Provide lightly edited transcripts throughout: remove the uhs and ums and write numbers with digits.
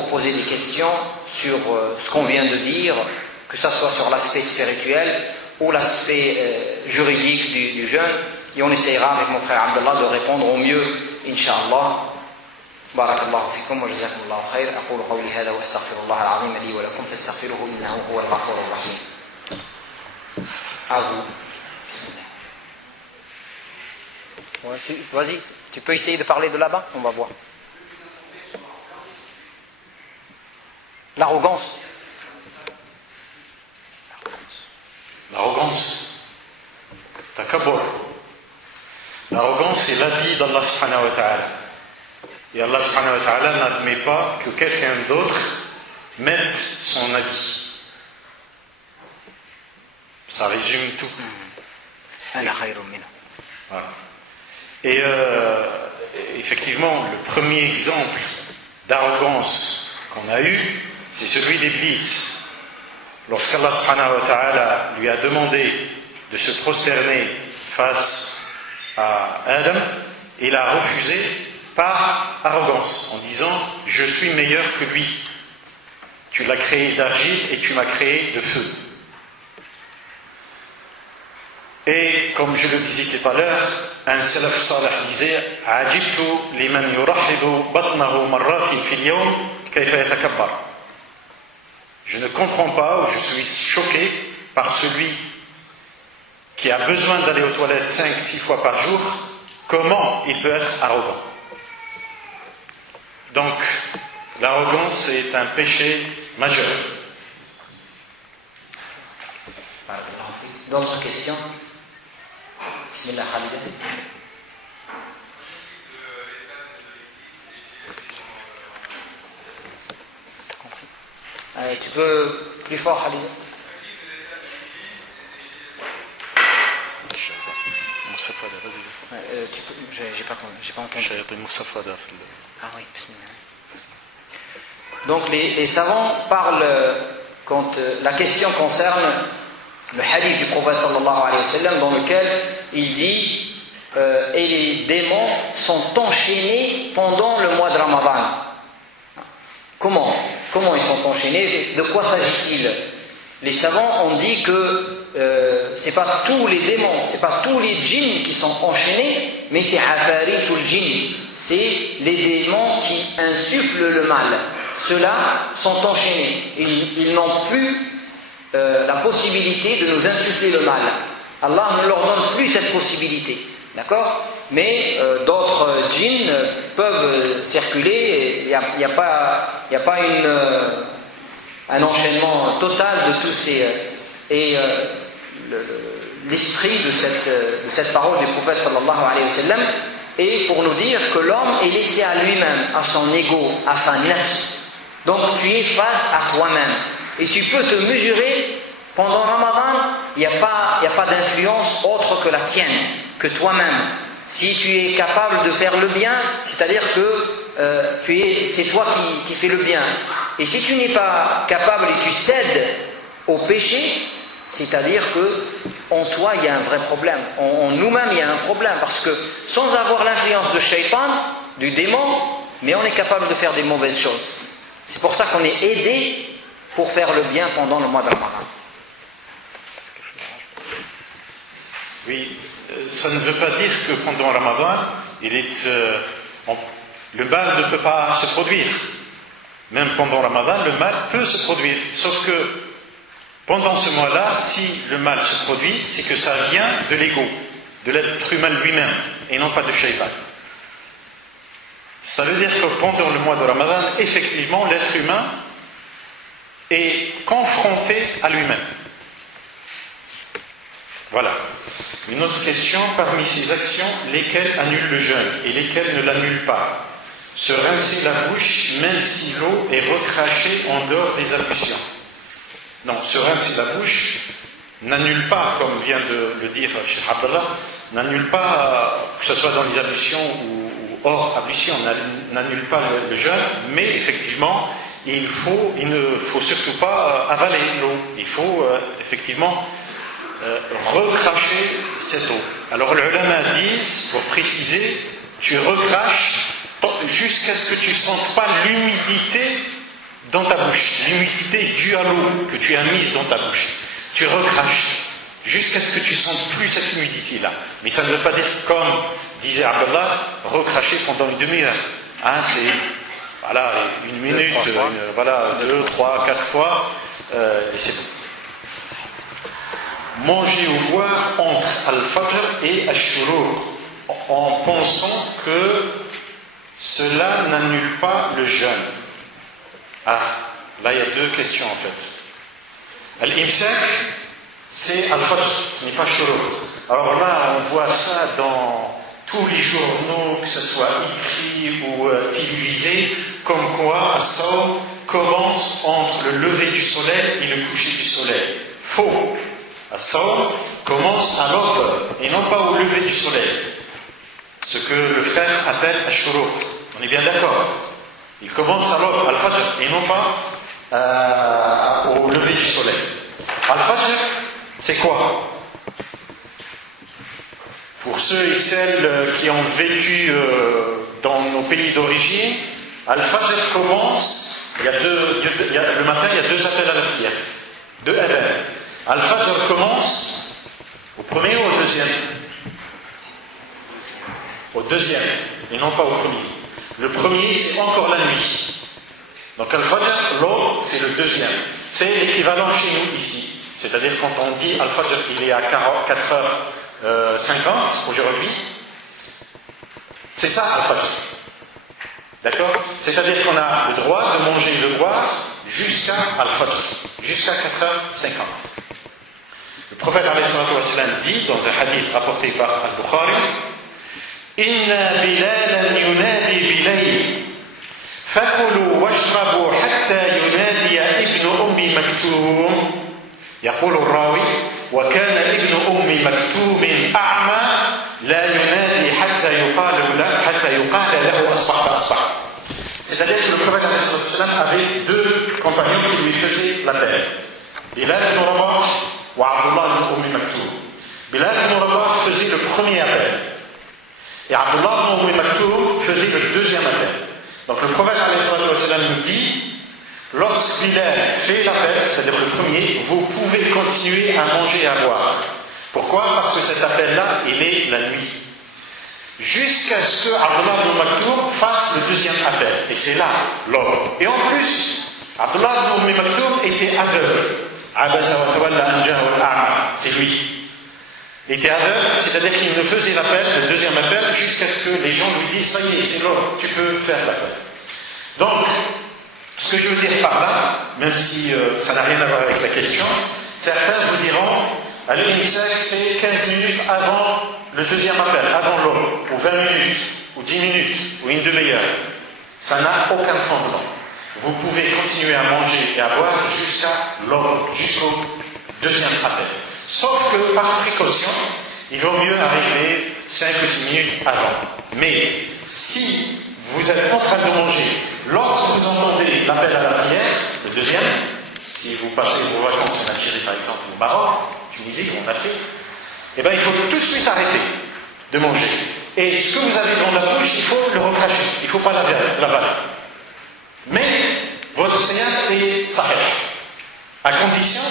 pour poser des questions sur ce qu'on vient de dire, que ce soit sur l'aspect spirituel ou l'aspect juridique du jeûne, et on essayera avec mon frère Abdallah de répondre au mieux, Inch'Allah. بارك الله فيكم وجزاكم الله خير. أقول قولي هذا وأستغفر الله العظيم لي ولكم فاستغفروه إنه هو الغفور الرحيم. À vous. Vas-y, tu peux essayer de parler de là-bas, on va voir. L'arrogance. L'arrogance. Takabbur. L'arrogance, c'est l'habit d'Allah subhanahu wa ta'ala. Et Allah subhanahu wa ta'ala n'admet pas que quelqu'un d'autre mette son avis. Ça résume tout. Voilà. Et effectivement, le premier exemple d'arrogance qu'on a eu, c'est celui d'Iblis. Lorsqu'Allah subhanahu wa ta'ala lui a demandé de se prosterner face à Adam, il a refusé par arrogance, en disant « Je suis meilleur que lui. Tu l'as créé d'argile et tu m'as créé de feu. » Et comme je le disais tout à l'heure, un salaf salih disait « Ajibtu liman yurahidu batnahu marratin fil yawm kayfa yatakabbar » Je ne comprends pas, ou je suis choqué par celui qui a besoin d'aller aux toilettes 5-6 fois par jour, comment il peut être arrogant. Donc, l'arrogance est un péché majeur. D'autres questions? Bismillah, Khalid. Tu peux plus fort, Khalid. J'ai pas entendu. Ah oui, bismillah. Donc les savants parlent, quand la question concerne le hadith du prophète sallallahu alayhi wa sallam, dans lequel il dit et les démons sont enchaînés pendant le mois de Ramadan. Comment ils sont enchaînés? De quoi s'agit-il? Les savants ont dit que c'est pas tous les démons, c'est pas tous les djinns qui sont enchaînés, mais c'est hafaritul djinn, c'est les démons qui insufflent le mal. Ceux-là sont enchaînés. Ils n'ont plus la possibilité de nous insuffler le mal. Allah ne leur donne plus cette possibilité. D'accord? Mais d'autres djinns peuvent circuler. Il n'y a pas un enchaînement total de tous ces... Et l'esprit de cette parole du prophète sallallahu alayhi wa sallam est pour nous dire que l'homme est laissé à lui-même, à son ego, à sa nafs. Donc tu es face à toi-même. Et tu peux te mesurer pendant Ramadan, il n'y a pas d'influence autre que la tienne, que toi-même. Si tu es capable de faire le bien, c'est-à-dire que c'est toi qui fais le bien. Et si tu n'es pas capable et tu cèdes au péché, c'est-à-dire que en toi il y a un vrai problème. En nous-mêmes il y a un problème, parce que sans avoir l'influence de Shaitan, du démon, mais on est capable de faire des mauvaises choses. C'est pour ça qu'on est aidé pour faire le bien pendant le mois de Ramadan. Oui, ça ne veut pas dire que pendant Ramadan, le mal ne peut pas se produire. Même pendant Ramadan, le mal peut se produire. Sauf que pendant ce mois-là, si le mal se produit, c'est que ça vient de l'ego, de l'être humain lui-même, et non pas de Shaitan. Ça veut dire que pendant le mois de Ramadan, effectivement, l'être humain est confronté à lui-même. Voilà. Une autre question, parmi ces actions, lesquelles annulent le jeûne et lesquelles ne l'annulent pas? Se rincer la bouche, même si l'eau est recrachée en dehors des ablutions. Non, se rincer la bouche n'annule pas, comme vient de le dire Cheikh Abdallah, n'annule pas, que ce soit dans les ablutions ou hors ablution, n'annule pas le jeûne, mais effectivement, il ne faut surtout pas avaler l'eau. Il faut effectivement recracher cette eau. Alors les ulama disent, pour préciser, tu recraches jusqu'à ce que tu ne sentes pas l'humidité dans ta bouche, l'humidité due à l'eau que tu as mise dans ta bouche, tu recraches jusqu'à ce que tu sentes plus cette humidité-là. Mais ça ne veut pas dire, comme disait Abdallah, recracher pendant une demi-heure. Hein, c'est voilà, une minute, voilà, 2, 3, 4 fois, et c'est bon. Manger ou boire entre al-fajr et al-shuruq, en pensant que cela n'annule pas le jeûne. Ah, là il y a deux questions en fait. Al-imsak, c'est al-fajr, ce n'est pas shuruq. Alors là, on voit ça dans tous les journaux, que ce soit écrit ou télévisé, comme quoi as-sawm commence entre le lever du soleil et le coucher du soleil. Faux. As-sawm commence à l'aube et non pas au lever du soleil. Ce que le frère appelle ash-shuruq. On est bien d'accord. Il commence à l'aube, al-fajr, et non pas au lever du soleil. Al-fajr, c'est quoi? Pour ceux et celles qui ont vécu dans nos pays d'origine, al-fajr commence, le matin il y a deux appels à la prière, deux adhan. Al-fajr commence au premier ou au deuxième? Au deuxième, et non pas au premier. Le premier, c'est encore la nuit. Donc al-fajr, l'aube, c'est le deuxième. C'est l'équivalent chez nous ici. C'est-à-dire quand on dit al-fajr, il est à 4h50 aujourd'hui, c'est ça al-fajr. D'accord? C'est-à-dire qu'on a le droit de manger et de boire jusqu'à al-fajr, jusqu'à 4h50. Le prophète alayhi sallam dit dans un hadith rapporté par Al-Bukhari: Inna bilalan yunadi bilayl fakulu washrabu hatta yunadiya ibnu ummi maktoum. يقول الراوي وكان ابن أم مكتوم أعمى لا ينادي حتى يقال له أصبحت. C'est-à-dire que le prophète avait deux compagnons qui lui faisaient l'appel, Bilal ibn Rabah ou Abdullah ibn Umm Maktoum. Bilal ibn Rabah faisait le premier appel et Abdullah ibn Umm Maktoum faisait le deuxième appel. Donc le prophète nous dit: lorsque Bilal fait l'appel, c'est-à-dire le premier, vous pouvez continuer à manger et à boire. Pourquoi? Parce que cet appel-là, il est la nuit. Jusqu'à ce que Abdullah ibn Maktoum fasse le deuxième appel. Et c'est là l'aube. Et en plus, Abdullah ibn Maktoum était aveugle. C'est lui. Il était aveugle, c'est-à-dire qu'il ne faisait l'appel, le deuxième appel, jusqu'à ce que les gens lui disent: ça y est, c'est l'aube, tu peux faire l'appel. Donc, ce que je veux dire par là, même si ça n'a rien à voir avec la question, certains vous diront: al-imsak, c'est 15 minutes avant le deuxième appel, avant l'aube, ou 20 minutes, ou 10 minutes, ou une demi-heure. Ça n'a aucun fondement. Vous pouvez continuer à manger et à boire jusqu'à l'aube, jusqu'au deuxième appel. Sauf que, par précaution, il vaut mieux arriver 5 ou 6 minutes avant. Mais si vous êtes en train de manger, lorsque vous entendez l'appel à la prière, le deuxième, si vous passez vos vacances en Algérie par exemple, au Maroc, Tunisie ou en Afrique, eh bien il faut tout de suite arrêter de manger. Et ce que vous avez dans la bouche, il faut le recracher, il ne faut pas l'avaler. Mais votre Seigneur est sahih, à condition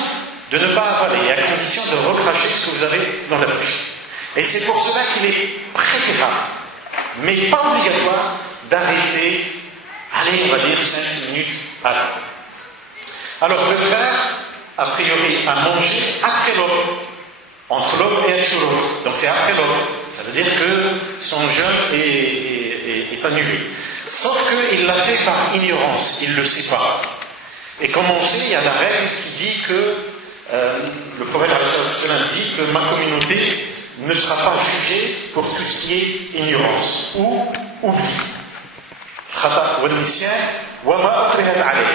de ne pas avaler, et à condition de recracher ce que vous avez dans la bouche. Et c'est pour cela qu'il est préférable, mais pas obligatoire, d'arrêter, allez, on va dire 5-6 minutes avant. Alors le frère, a priori, a mangé après l'aube, entre l'aube et al-shuruq. Donc c'est après l'aube. Ça veut dire que son jeûne est annulé. Sauf qu'il l'a fait par ignorance, il ne le sait pas. Et comme on sait, il y a la règle qui dit que, le prophète dit que ma communauté ne sera pas jugée pour tout ce qui est ignorance ou oubli.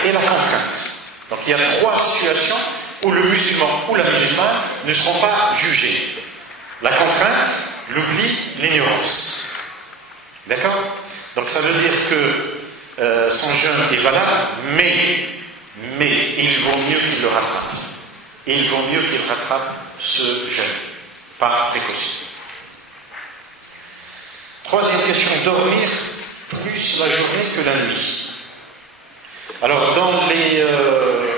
Et la contrainte. Donc il y a 3 situations où le musulman ou la musulmane ne seront pas jugés. La contrainte, l'oubli, l'ignorance. D'accord? Donc ça veut dire que son jeûne est valable, mais il vaut mieux qu'il le rattrape. Il vaut mieux qu'il rattrape ce jeûne, par précaution. Troisième question, dormir plus la journée que la nuit. Alors, dans les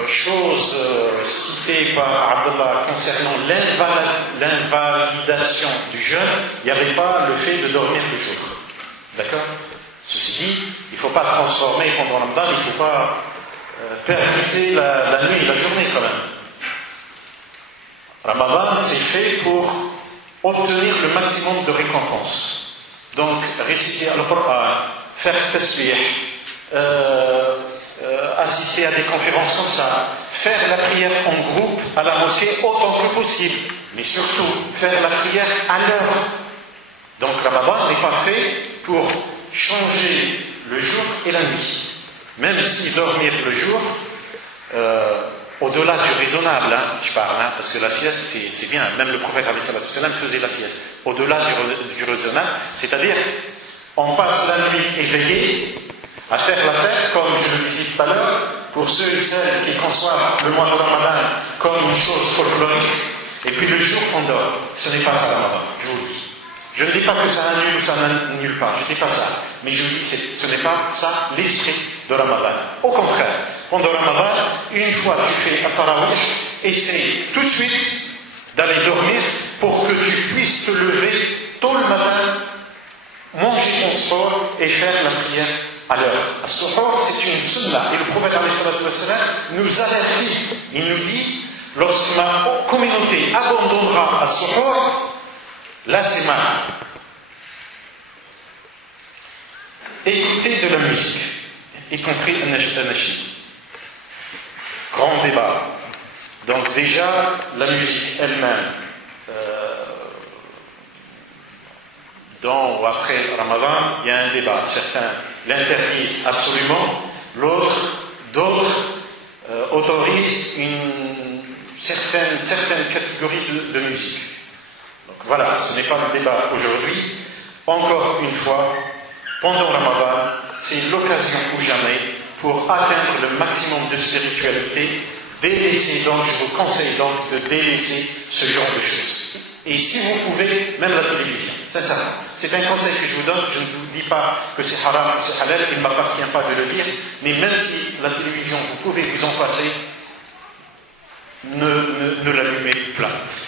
choses citées par Abdallah concernant l'invalidation du jeûne, il n'y avait pas le fait de dormir le jour. D'accord? Ceci dit, il ne faut pas transformer pendant Ramadan, il ne faut pas permuter la nuit et la journée quand même. Ramadan, c'est fait pour obtenir le maximum de récompenses. Donc, réciter le Coran, faire tasbih, assister à des conférences comme ça, faire la prière en groupe à la mosquée autant que possible, mais surtout faire la prière à l'heure. Donc Ramadan n'est pas fait pour changer le jour et la nuit. Même si dormir le jour, au-delà du raisonnable, je parle, parce que la sieste c'est bien, même le prophète faisait la sieste, au-delà du raisonnable, c'est-à-dire on passe la nuit éveillé à faire la fête, comme je le disais tout à l'heure, pour ceux et celles qui conçoivent le mois de Ramadan comme une chose folklorique, et puis le jour on dort. Ce n'est pas ça Ramadan, je vous le dis. Je ne dis pas que ça annule ou ça n'annule pas, je ne dis pas ça. Mais je vous dis que ce n'est pas ça l'esprit de Ramadan. Au contraire, pendant Ramadan, une fois tu fais un tarawih, essaye tout de suite d'aller dormir pour que tu puisses te lever tôt le matin, manger ton sport et faire la prière à l'heure. As-suhour, c'est une sunna. Et le prophète nous avertit. Il nous dit, lorsque ma communauté abandonnera as-suhour, là c'est mal. Écoutez de la musique, y compris un nashid. Grand débat. Donc déjà, la musique elle-même, dans ou après Ramadan, il y a un débat. Certains l'interdisent absolument, d'autres autorisent une certaine catégorie de musique. Donc voilà, ce n'est pas le débat aujourd'hui. Encore une fois, pendant Ramadan, c'est l'occasion ou jamais pour atteindre le maximum de spiritualité. Délaissez donc, je vous conseille donc de délaisser ce genre de choses. Et si vous pouvez, même la télévision, sincèrement. C'est un conseil que je vous donne, je ne vous dis pas que c'est haram ou c'est halal, il ne m'appartient pas de le dire, mais même si la télévision, vous pouvez vous en passer, ne l'allumez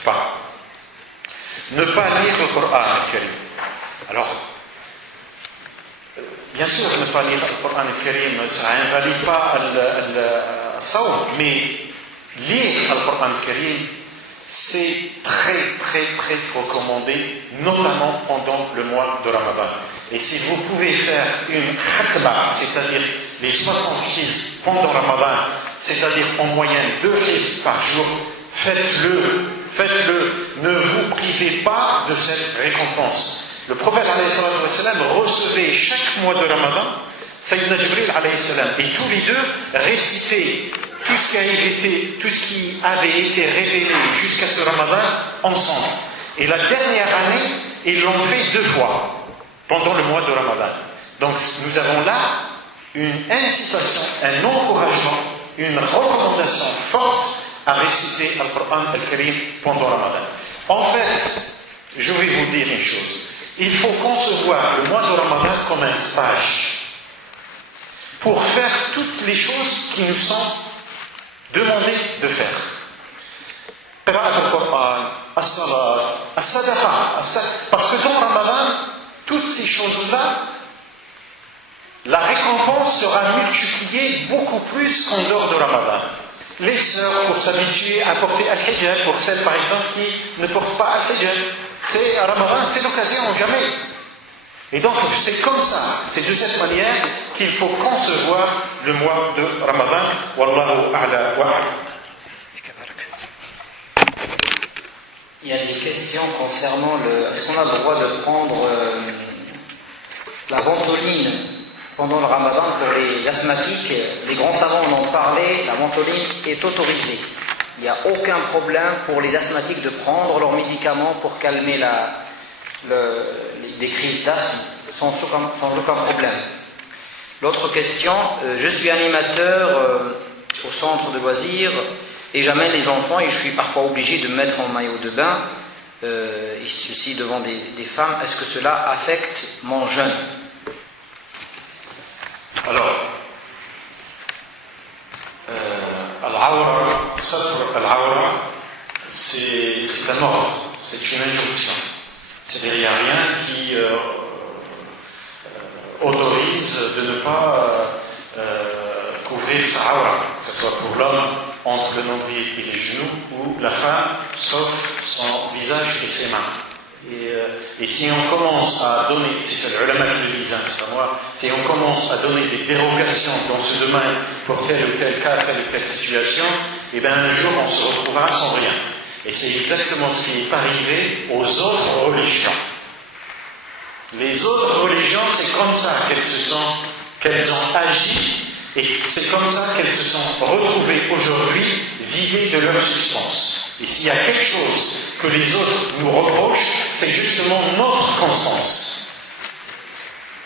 pas. Ne pas lire le Coran al-Karim. Alors, bien sûr, ne pas lire le Coran al-Karim, ça n'invalide pas le sawm, mais lire le Coran al-Karim, c'est très recommandé, notamment pendant le mois de Ramadan. Et si vous pouvez faire une khatma, c'est-à-dire les 60 hizb pendant Ramadan, c'est-à-dire en moyenne 2 hizb par jour, faites-le, ne vous privez pas de cette récompense. Le prophète recevait chaque mois de Ramadan Sayyidina Jibril et tous les deux récitaient tout ce qui avait été révélé jusqu'à ce Ramadan ensemble. Et la dernière année, ils l'ont fait 2 fois pendant le mois de Ramadan. Donc nous avons là une incitation, un encouragement, une recommandation forte à réciter le Coran al-Karim pendant Ramadan. En fait, je vais vous dire une chose. Il faut concevoir le mois de Ramadan comme un stage pour faire toutes les choses qui nous sont demandées de faire. Qira'at al-Qur'an, as-salat, as-sadaqa, parce que dans Ramadan, toutes ces choses-là, la récompense sera multipliée beaucoup plus qu'en dehors de Ramadan. Les sœurs, pour s'habituer à porter al-hijab, pour celles par exemple qui ne portent pas al-hijab, c'est Ramadan, c'est l'occasion jamais. Et donc c'est comme ça, c'est de cette manière qu'il faut concevoir le mois de Ramadan. Wallahu a'la wa a'lam. Il y a des questions concernant est-ce qu'on a le droit de prendre la ventoline pendant le Ramadan pour les asthmatiques. Les grands savants en ont parlé, la ventoline est autorisée. Il n'y a aucun problème pour les asthmatiques de prendre leurs médicaments pour calmer des crises d'asthme sans aucun problème. L'autre question, je suis animateur au centre de loisirs et j'amène les enfants et je suis parfois obligé de me mettre en maillot de bain, et ceci devant des femmes. Est-ce que cela affecte mon jeûne? Alors, Al-Awra, Satr al-Awra, c'est un ordre, c'est une injonction. C'est-à-dire qu'il n'y a rien qui autorise de ne pas couvrir sa awra, que ce soit pour l'homme entre le nombril et les genoux, ou la femme, sauf son visage et ses mains. Et si on commence à donner, c'est ça, le ulama qui le dit, c'est pas moi, si on commence à donner des dérogations dans ce domaine pour tel ou tel cas, telle ou telle situation, et bien un jour on se retrouvera sans rien. Et c'est exactement ce qui est arrivé aux autres religions. Les autres religions, c'est comme ça qu'elles ont agi, et c'est comme ça qu'elles se sont retrouvées aujourd'hui vidées de leur substance. Et s'il y a quelque chose que les autres nous reprochent, c'est justement notre constance.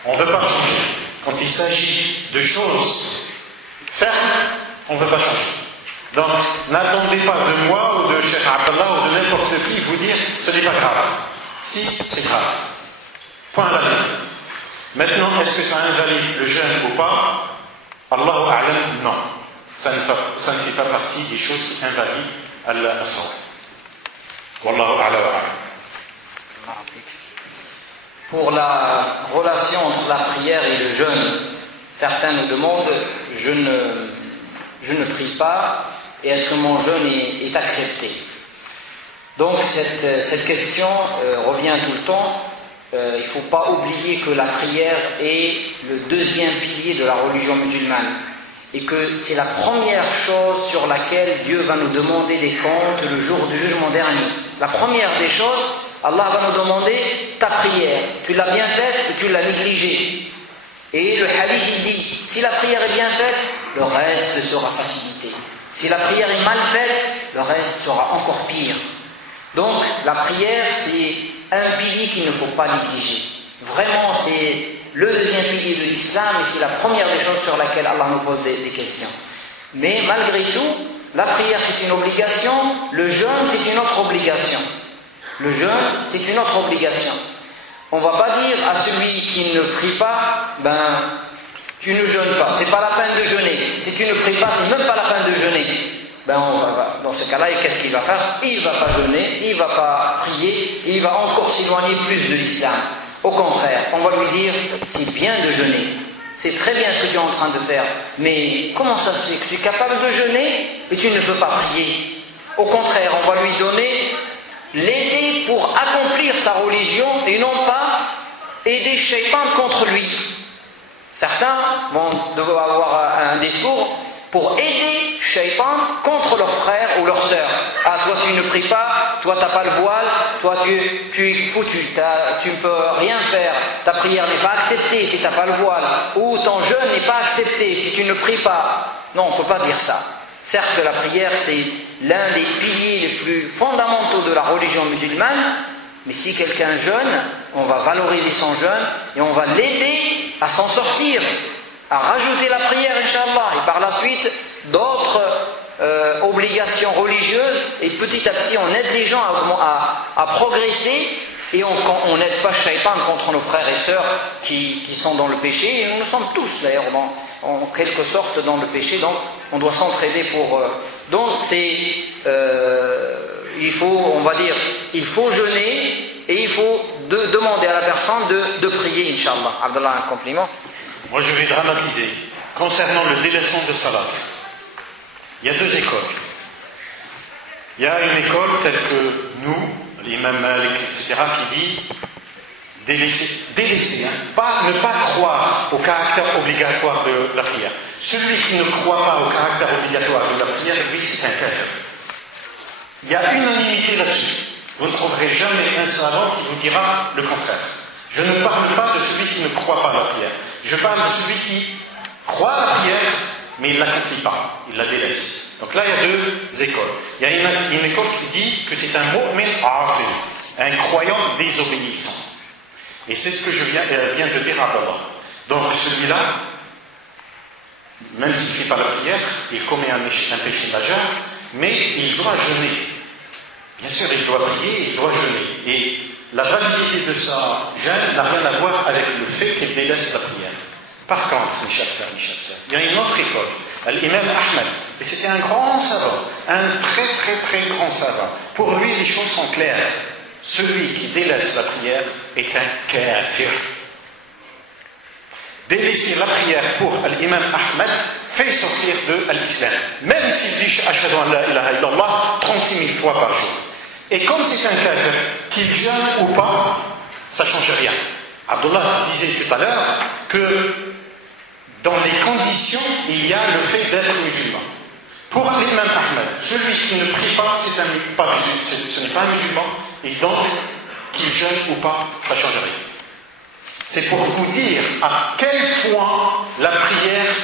On ne veut pas changer. Quand il s'agit de choses fermes, on ne veut pas changer. Donc, n'attendez pas de moi ou de Cheikh Abdallah ou de n'importe qui vous dire ce n'est pas grave. Si, c'est grave. Point à la ligne. Maintenant, est-ce que ça invalide le jeûne ou pas? Allahu a'lam, non. Ça ne fait pas partie des choses qui invalident al-sawm. Wallahu a'lam. Pour la relation entre la prière et le jeûne, certains nous demandent, je ne prie pas, et est-ce que mon jeûne est accepté? Donc cette question revient tout le temps. Il ne faut pas oublier que la prière est le deuxième pilier de la religion musulmane et que c'est la première chose sur laquelle Dieu va nous demander des comptes le jour du jugement dernier. La première des choses, Allah va nous demander ta prière. Tu l'as bien faite ou tu l'as négligée? Et le hadith il dit, si la prière est bien faite, le reste sera facilité. Si la prière est mal faite, le reste sera encore pire. Donc la prière, c'est un pilier qu'il ne faut pas négliger. Vraiment, c'est le deuxième pilier de l'islam et c'est la première des choses sur laquelle Allah nous pose des questions. Mais malgré tout, la prière c'est une obligation, le jeûne c'est une autre obligation. Le jeûne c'est une autre obligation. On ne va pas dire à celui qui ne prie pas, tu ne jeûnes pas, c'est pas la peine de jeûner. Si tu ne pries pas, c'est même pas la peine de jeûner. Dans ce cas-là, qu'est-ce qu'il va faire? Il ne va pas jeûner, il ne va pas prier, il va encore s'éloigner plus de l'islam. Au contraire, on va lui dire, c'est bien de jeûner, c'est très bien ce que tu es en train de faire, mais comment ça se fait que tu es capable de jeûner et tu ne peux pas prier? Au contraire, on va lui donner, l'aider pour accomplir sa religion et non pas aider Shaitan contre lui. Certains vont devoir avoir un discours pour aider Shaitan contre leurs frères ou leurs sœurs. Ah, toi tu ne pries pas, toi tu n'as pas le voile, toi tu es foutu, tu ne peux rien faire, ta prière n'est pas acceptée si tu n'as pas le voile, ou ton jeûne n'est pas accepté si tu ne pries pas. Non, on ne peut pas dire ça. Certes, la prière c'est l'un des piliers les plus fondamentaux de la religion musulmane, mais si quelqu'un jeûne, on va valoriser son jeûne et on va l'aider à s'en sortir, à rajouter la prière, Inch'Allah, et par la suite d'autres obligations religieuses, et petit à petit on aide les gens à progresser, et on n'aide pas Shaitan contre nos frères et sœurs qui sont dans le péché, et nous sommes tous d'ailleurs en quelque sorte dans le péché, donc on doit s'entraider pour... donc c'est... il faut jeûner, et il faut demander à la personne de prier, Inch'Allah. Abdallah, un compliment. Moi, je vais dramatiser. Concernant le délaissement de salat, il y a deux écoles. Il y a une école telle que nous, l'imam Malik, etc., qui dit délaisser, ne pas croire au caractère obligatoire de la prière. Celui qui ne croit pas au caractère obligatoire de la prière, lui, c'est un kafir. Il y a unanimité là-dessus. Vous ne trouverez jamais un savant qui vous dira le contraire. Je ne parle pas de celui qui ne croit pas à la prière. Je parle de celui qui croit à la prière, mais il ne l'accomplit pas, il la délaisse. Donc là, il y a deux écoles. Il y a une école qui dit que c'est un mu'min asim, un croyant désobéissant. Et c'est ce que je viens de dire à Abdallah. Donc celui-là, même s'il ne fait pas la prière, il commet un péché majeur, mais il doit jeûner. Bien sûr, il doit prier, il doit jeûner. Et la validité de sa jeûne n'a rien à voir avec le fait qu'il délaisse la prière. Par contre, mes chers frères, mes chers sœurs, il y a une autre école l'imam Ahmed, et c'était un grand savant, un très très très grand savant. Pour lui, les choses sont claires. Celui qui délaisse la prière est un kafir. Délaisser la prière pour l'imam Ahmed fait sortir de l'islam, même s'il dit Ashhadu an la ilaha illallah 36 000 fois par jour. Et comme c'est un kafir, qu'il jeûne ou pas, ça ne change rien. Abdullah disait tout à l'heure que dans les conditions, il y a le fait d'être musulman. Pour l'imam Ahmed, celui qui ne prie pas, ce n'est pas un musulman, et donc qu'il jeûne ou pas, ça ne change rien. C'est pour vous dire à quel point la prière,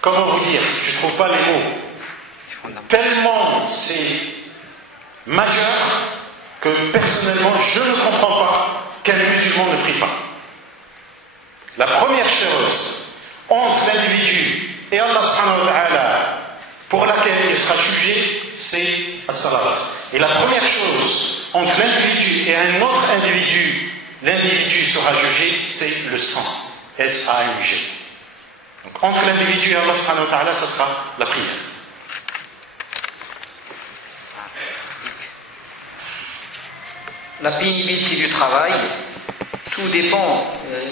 comment vous dire, je ne trouve pas les mots, tellement c'est majeur que personnellement je ne comprends pas qu'un musulman ne prie pas. La première chose entre l'individu et Allah subhanahu wa ta'ala pour laquelle il sera jugé, c'est as-salat. Et la première chose entre l'individu et un autre individu, l'individu sera jugé, c'est le sang. S-A-N-G. Donc entre l'individu et Allah subhanahu wa ta'ala, ça sera la prière. La pénibilité du travail, tout dépend.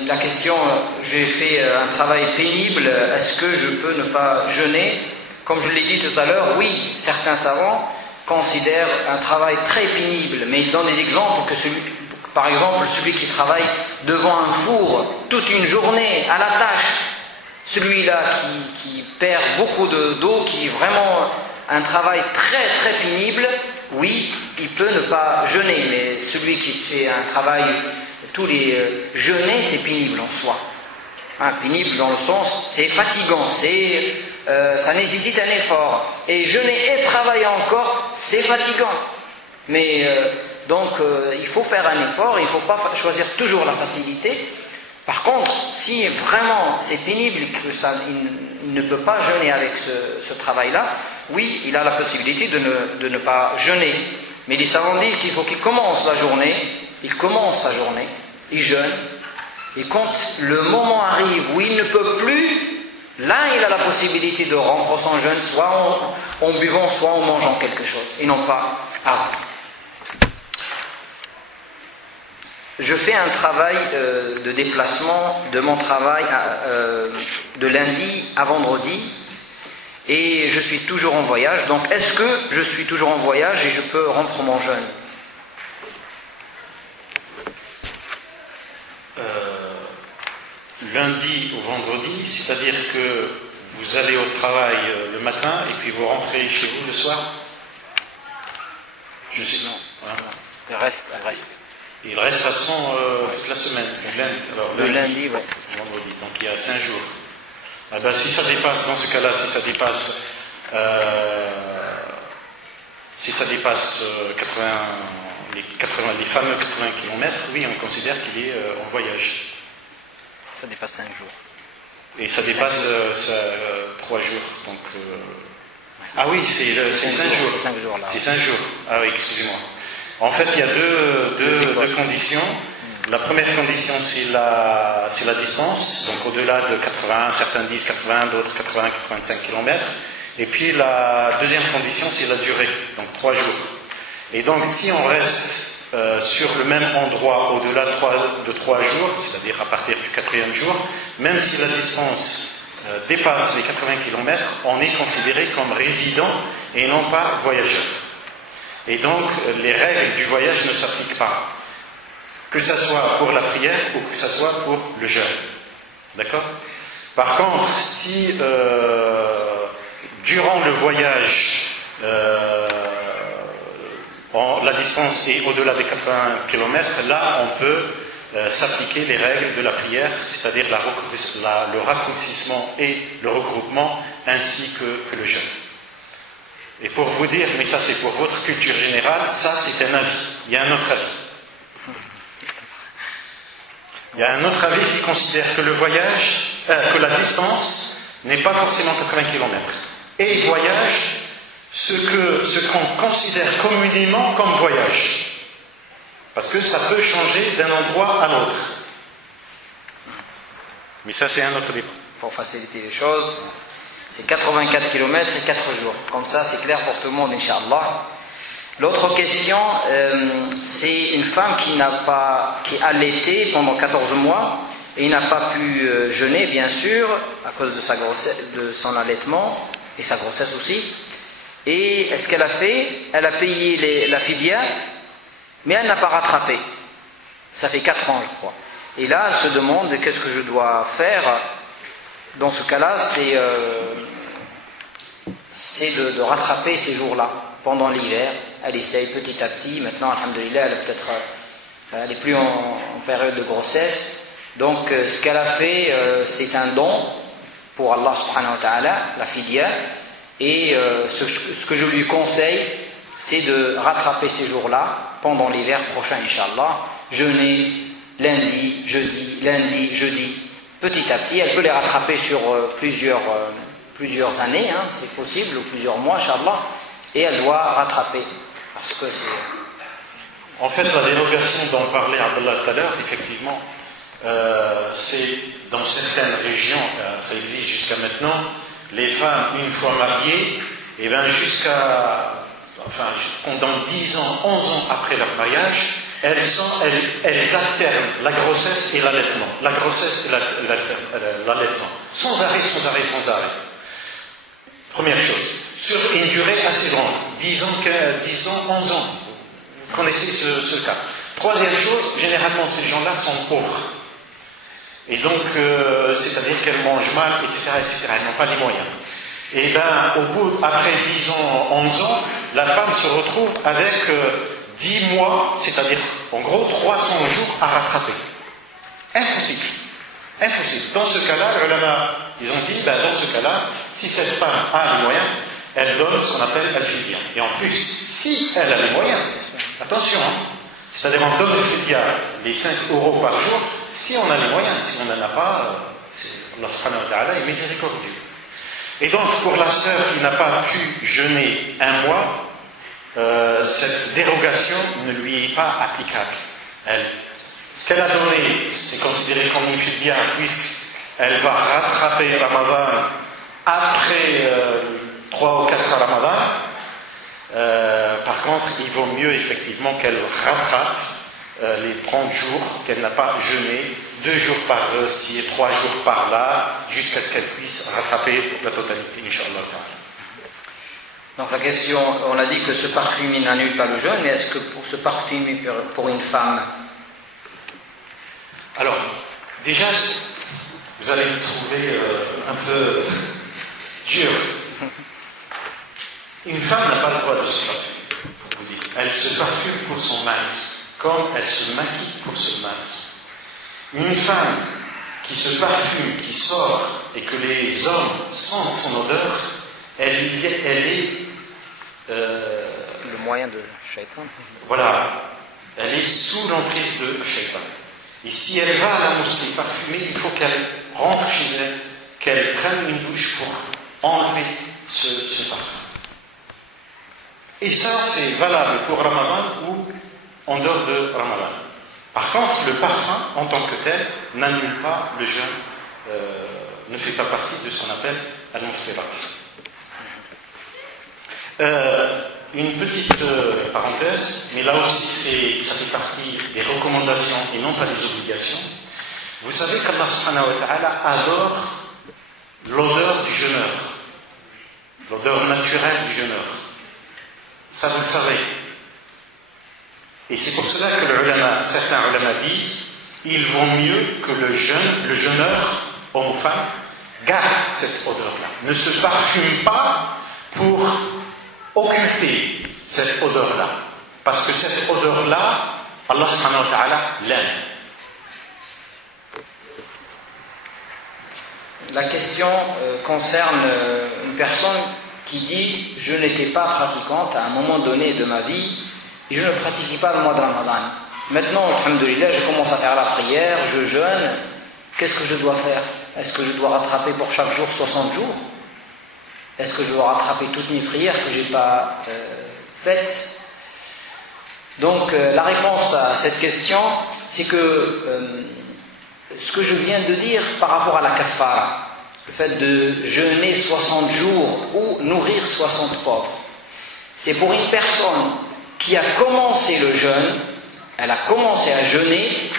La question, j'ai fait un travail pénible, est-ce que je peux ne pas jeûner? Comme je l'ai dit tout à l'heure, oui, certains savants considèrent un travail très pénible, mais ils donnent des exemples que par exemple, celui qui travaille devant un four toute une journée à la tâche, celui-là qui perd beaucoup d'eau, qui est vraiment un travail très très pénible, oui, il peut ne pas jeûner, mais celui qui fait un travail, tous les jeûner, c'est pénible en soi. Pénible dans le sens, c'est fatigant, ça nécessite un effort. Et jeûner et travailler encore, c'est fatigant. Mais donc, il faut faire un effort, il ne faut pas choisir toujours la facilité. Par contre, si vraiment c'est pénible, il ne peut pas jeûner avec ce travail-là, oui, il a la possibilité de ne pas jeûner. Mais les savants disent qu'il faut qu'il commence la journée, il jeûne, et quand le moment arrive où il ne peut plus, là il a la possibilité de rompre son jeûne, soit en buvant, soit en mangeant quelque chose, et non pas avant. Je fais un travail de déplacement de mon travail de lundi à vendredi, et je suis toujours en voyage. Donc est-ce que je suis toujours en voyage et je peux rompre mon jeûne? Lundi au vendredi, c'est-à-dire que vous allez au travail le matin et puis vous rentrez chez vous le soir? Non. Voilà. Il reste. Il reste de toute façon toute la semaine. Le lundi, oui. Vendredi, donc il y a 5 jours. Ah ben, si ça dépasse, dans ce cas-là, si ça dépasse 80, les fameux 80 km, oui, on considère qu'il est en voyage. Ça dépasse 5 jours. Et ça dépasse 3 jours. Donc, ah oui, c'est 5 jours. 5 jours là. C'est 5 jours. Ah oui, excusez-moi. En fait, il y a deux conditions. La première condition, c'est la distance. Donc au-delà de 80, certains disent 80, d'autres 80, 85 km. Et puis la deuxième condition, c'est la durée. Donc 3 jours. Et donc si on reste sur le même endroit au-delà de 3 jours, c'est-à-dire à partir du 4e jour, même si la distance dépasse les 80 km, on est considéré comme résident et non pas voyageur. Et donc les règles du voyage ne s'appliquent pas, que ce soit pour la prière ou que ce soit pour le jeûne. D'accord? Par contre, si durant le voyage la distance est au-delà des 80 km, là on peut s'appliquer les règles de la prière, c'est-à-dire le raccourcissement et le regroupement, ainsi que le jeûne. Et pour vous dire, mais ça c'est pour votre culture générale, ça c'est un avis. Il y a un autre avis. Il y a un autre avis qui considère que le voyage, que la distance n'est pas forcément 80 km. Et voyage, ce qu'on considère communément comme voyage. Parce que ça peut changer d'un endroit à l'autre. Mais ça c'est un autre débat. Pour faciliter les choses, C'est 84 km et 4 jours. Comme ça, c'est clair pour tout le monde, Inch'Allah. L'autre question, c'est une femme qui a allaité pendant 14 mois et n'a pas pu jeûner, bien sûr, à cause de sa grossesse, de son allaitement et sa grossesse aussi. Et ce qu'elle a fait, elle a payé la fidya, mais elle n'a pas rattrapé. Ça fait 4 ans, je crois. Et là, elle se demande qu'est-ce que je dois faire. Dans ce cas-là, c'est de rattraper ces jours-là pendant l'hiver. Elle essaye petit à petit. Maintenant, alhamdoulilah, elle est plus en période de grossesse. Donc, ce qu'elle a fait, c'est un don pour Allah subhanahu wa ta'ala, la fidya. Et ce que je lui conseille, c'est de rattraper ces jours-là pendant l'hiver prochain, Inch'Allah. Jeûner lundi, jeudi. Petit à petit, elle peut les rattraper sur plusieurs années, hein, c'est possible, ou plusieurs mois, Inch'Allah. Et elle doit rattraper. Parce que c'est... En fait, la dérogation dont parlait Abdallah tout à l'heure, effectivement, c'est dans certaines régions, ça existe jusqu'à maintenant, les femmes, une fois mariées, et bien pendant 10 ans, 11 ans après leur mariage, elles alternent la grossesse et l'allaitement. La grossesse et l'allaitement. Sans arrêt. Première chose. Sur une durée assez grande. 10 ans, 11 ans. Vous connaissez ce cas. Troisième chose, généralement ces gens-là sont pauvres. Et donc, c'est-à-dire qu'elles mangent mal, etc. Elles n'ont pas les moyens. Et bien, après 10 ans, 11 ans, la femme se retrouve avec 10 mois, c'est-à-dire en gros 300 jours à rattraper. Impossible. Dans ce cas-là, les ulama, ils ont dit, dans ce cas-là, si cette femme a les moyens, elle donne ce qu'on appelle al-fidya. Et en plus, si elle a les moyens, attention, c'est-à-dire on donne al-fidya, les 5 € par jour, si on a les moyens, si on n'en a pas, Allah subhanahu wa ta'ala est miséricordieux. Et donc, pour la sœur qui n'a pas pu jeûner un mois, cette dérogation ne lui est pas applicable. Ce qu'elle a donné, c'est considéré comme une fidya, puisqu'elle va rattraper Ramadan après 3 ou 4 Ramadan. Par contre, il vaut mieux effectivement qu'elle rattrape les 30 jours qu'elle n'a pas jeûné, 2 jours par-ci et 3 jours par-là, jusqu'à ce qu'elle puisse rattraper la totalité, Inch'Allah. Donc la question, on a dit que se parfumer n'annule pas le jeûne, mais est-ce que pour se parfumer pour une femme? Alors, déjà, vous allez me trouver un peu dur. Une femme n'a pas le droit de se parfumer, pour vous dire. Elle se parfume pour son mari, comme elle se maquille pour son mari. Une femme qui se parfume, qui sort, et que les hommes sentent son odeur, elle est le moyen de shaitan. Voilà, elle est sous l'emprise de shaitan. Et si elle va à la mosquée parfumée, il faut qu'elle rentre chez elle, qu'elle prenne une douche pour enlever ce parfum. Et ça, c'est valable pour Ramadan ou en dehors de Ramadan. Par contre, le parfum, en tant que tel, n'annule pas le jeûne, ne fait pas partie de ce qu'on appelle al-muftirat. Une petite parenthèse, mais là aussi ça fait partie des recommandations et non pas des obligations. Vous savez qu'Allah subhanahu wa ta'ala adore l'odeur du jeûneur, l'odeur naturelle du jeûneur. Ça vous le savez. Et c'est pour cela que certains ulama disent, il vaut mieux que le jeûneur, homme ou femme, garde cette odeur-là. Ne se parfume pas pour occulter cette odeur-là. Parce que cette odeur-là, Allah subhanahu wa ta'ala l'aime. La question concerne une personne qui dit « Je n'étais pas pratiquante à un moment donné de ma vie et je ne pratiquais pas le mois de Ramadan. Maintenant, alhamdoulilah, je commence à faire la prière, je jeûne. Qu'est-ce que je dois faire? Est-ce que je dois rattraper pour chaque jour 60 jours? Est-ce que je dois rattraper toutes mes prières que je n'ai pas faites ?» Donc, la réponse à cette question, c'est que ce que je viens de dire par rapport à la kafara, le fait de jeûner 60 jours ou nourrir 60 pauvres, c'est pour une personne qui a commencé le jeûne, elle a commencé à jeûner,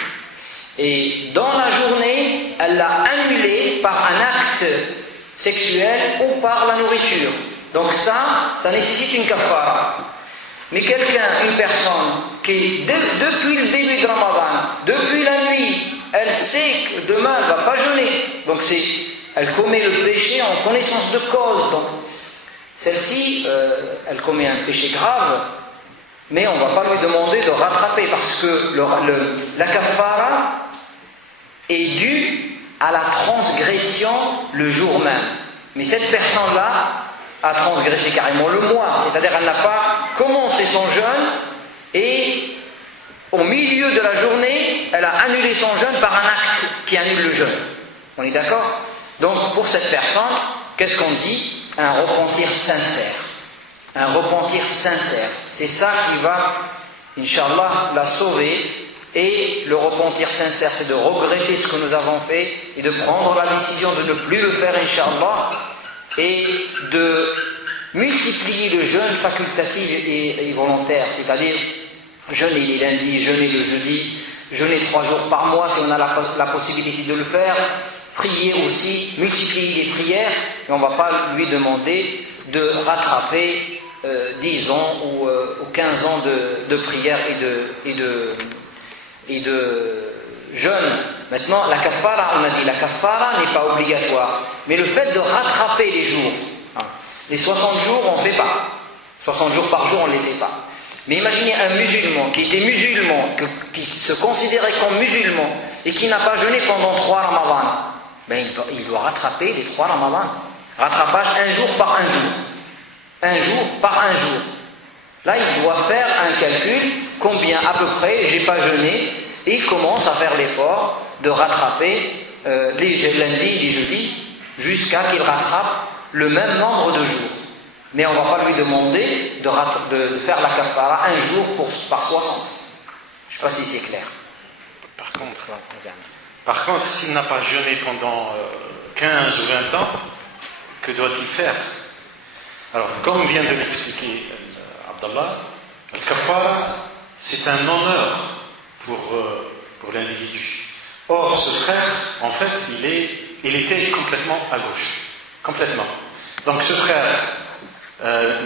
et dans la journée, elle l'a annulé par un acte sexuel ou par la nourriture. Donc ça nécessite une kafara. Mais une personne qui, depuis le début de Ramadan, depuis la nuit, elle sait que demain elle ne va pas jeûner, donc elle commet le péché en connaissance de cause. Donc celle-ci, elle commet un péché grave, mais on ne va pas lui demander de rattraper, parce que la kafara est due à la transgression le jour même. Mais cette personne-là a transgressé carrément le mois, c'est-à-dire elle n'a pas commencé son jeûne et au milieu de la journée, elle a annulé son jeûne par un acte qui annule le jeûne. On est d'accord? Donc pour cette personne, qu'est-ce qu'on dit? Un repentir sincère. Un repentir sincère. C'est ça qui va, Inch'Allah, la sauver. Et le repentir sincère, c'est de regretter ce que nous avons fait et de prendre la décision de ne plus le faire, Inch'Allah, et de multiplier le jeûne facultatif et volontaire, c'est-à-dire jeûner les lundis, jeûner le jeudi, jeûner 3 jours par mois si on a la possibilité de le faire, prier aussi, multiplier les prières, et on ne va pas lui demander de rattraper 10 ans ou 15 ans de prière et de jeûne. Maintenant, la kafara, on a dit, la kafara n'est pas obligatoire, mais le fait de rattraper les jours, les 60 jours, on ne fait pas. 60 jours par jour, on ne les fait pas. Mais imaginez un musulman qui était musulman, qui se considérait comme musulman, et qui n'a pas jeûné pendant 3 ramadans. Il doit rattraper les 3 ramadans. Rattrapage 1 jour par 1 jour. 1 jour par 1 jour. Là, il doit faire un calcul, combien à peu près j'ai pas jeûné, et il commence à faire l'effort de rattraper les lundis, les jeudis, jusqu'à qu'il rattrape le même nombre de jours. Mais on ne va pas lui demander de faire la kafara 1 jour par 60. Je ne sais pas si c'est clair. Par contre, s'il n'a pas jeûné pendant 15 ou 20 ans, que doit-il faire? Alors, comme vient de l'expliquer Abdallah, le kafara, c'est un honneur pour l'individu. Or, ce frère, en fait, il était complètement à gauche. Complètement. Donc, ce frère,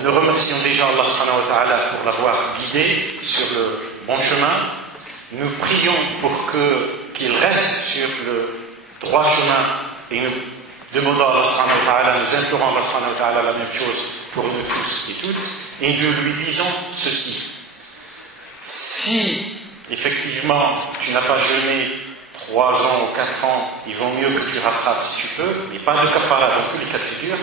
nous remercions déjà Allah subhanahu wa ta'ala pour l'avoir guidé sur le bon chemin. Nous prions pour qu'il reste sur le droit chemin et nous demandons à Allah subhanahu wa ta'ala, nous implorons à Allah subhanahu wa ta'ala la même chose pour nous tous et toutes, et nous lui disons ceci. Si effectivement tu n'as pas jeûné 3 ans ou 4 ans, il vaut mieux que tu rattrapes si tu peux, mais pas de kafara dans tous les cas de figure.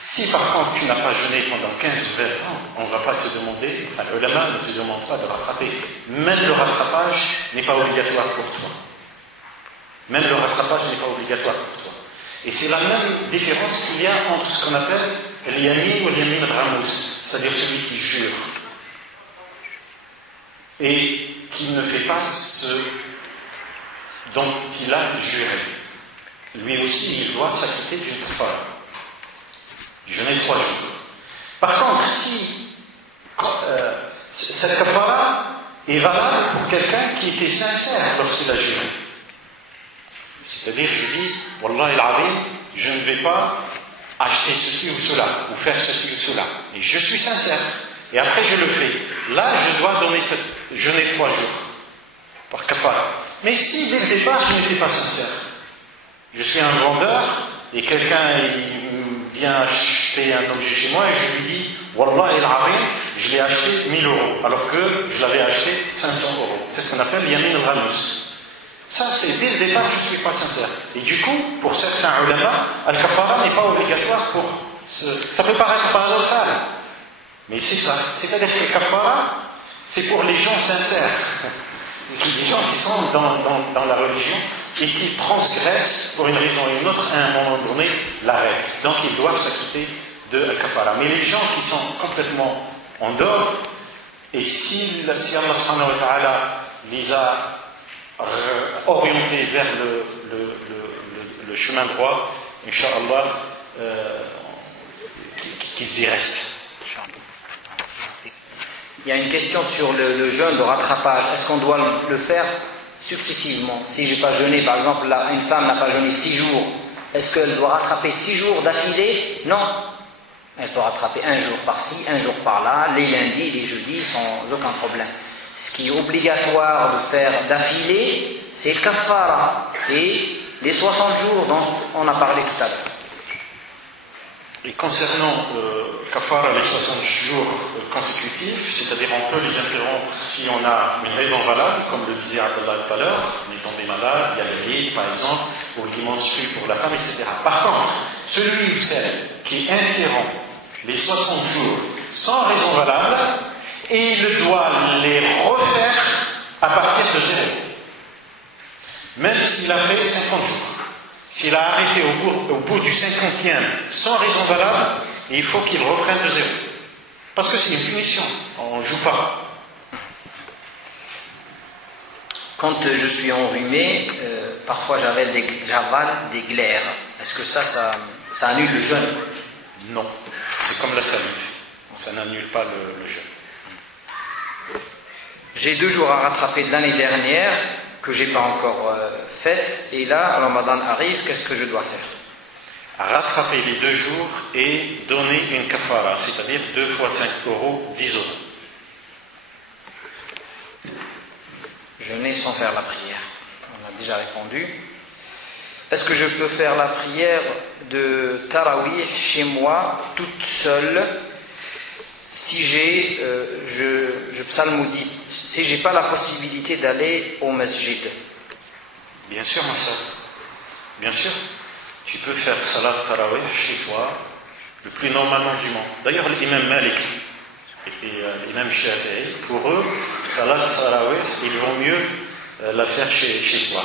Si par contre tu n'as pas jeûné pendant 15 ou 20 ans, on ne va pas te demander, enfin le ulama ne te demande pas de rattraper. Même le rattrapage n'est pas obligatoire pour toi. Même le rattrapage n'est pas obligatoire pour toi. Et c'est la même différence qu'il y a entre ce qu'on appelle l'yamin ou l'yamin ramous, c'est-à-dire celui qui jure et qui ne fait pas ce dont il a juré. Lui aussi, il doit s'acquitter d'une kafara. Jeûner 3 jours. Par contre, si cette kafara est valable pour quelqu'un qui était sincère lorsqu'il a juré, c'est-à-dire, je dis, Wallah al-Azim, je ne vais pas acheter ceci ou cela, ou faire ceci ou cela. Et je suis sincère. Et après, je le fais. Là, je dois jeûner 3 jours. Par kafara. Mais si, dès le départ, je n'étais pas sincère, je suis un vendeur, et quelqu'un vient acheter un objet chez moi, et je lui dis, Wallah al-Azim, je l'ai acheté 1000 €, alors que je l'avais acheté 500 €. C'est ce qu'on appelle yamin al-Ramous. Ça, c'est dès le départ, je ne suis pas sincère. Et du coup, pour certains ulama, al-kafara n'est pas obligatoire pour ça peut paraître paradoxal, mais c'est ça. C'est-à-dire que le kafara, c'est pour les gens sincères. Les gens qui sont dans la religion et qui transgressent pour une raison ou une autre à un moment donné la règle. Donc ils doivent s'acquitter de al-kafara. Mais les gens qui sont complètement en dehors, et si Allah subhanahu wa ta'ala les a orientés vers le chemin droit, Inch'Allah, qu'ils y restent. Il y a une question sur le jeûne de rattrapage. Est-ce qu'on doit le faire successivement? Si je n'ai pas jeûné, par exemple, une femme n'a pas jeûné 6 jours, est-ce qu'elle doit rattraper 6 jours d'affilée? Non. Elle peut rattraper un jour par-ci, un jour par-là, les lundis, les jeudis, sans aucun problème. Ce qui est obligatoire de faire d'affilée, c'est le kafara. C'est les 60 jours dont on a parlé tout à l'heure. Et concernant kafara, les 60 jours consécutifs, c'est-à-dire on peut les interrompre si on a une raison valable, comme le disait Abdallah tout à l'heure, on est tombé malade, il y a le lit par exemple, ou le menstru pour la femme, etc. Par contre, celui ou celle qui interrompt les 60 jours sans raison valable, et il doit les refaire à partir de zéro. Même s'il a fait 50 jours. S'il a arrêté au bout du 50e sans raison valable, il faut qu'il reprenne de zéro. Parce que c'est une punition, on ne joue pas. Quand je suis enrhumé, parfois j'avale des glaires. Est-ce que ça annule le jeûne? Non, c'est comme la salive. Ça n'annule pas le jeûne. J'ai 2 jours à rattraper de l'année dernière que j'ai pas encore faite, et là, Ramadan arrive, qu'est-ce que je dois faire? Rattraper les 2 jours et donner une kafara, c'est-à-dire 2 fois 5 €, 10 €. Jeûner sans faire la prière. On a déjà répondu. Est-ce que je peux faire la prière de Tarawih chez moi, toute seule, si je psalmodie, si j'ai pas la possibilité d'aller au masjid? Bien sûr, ma soeur. Bien sûr. Tu peux faire salat tarawih chez toi, le plus normalement du monde. D'ailleurs, l'imam Malik et l'imam Shafi'i, pour eux, salat tarawih, il vaut mieux la faire chez soi.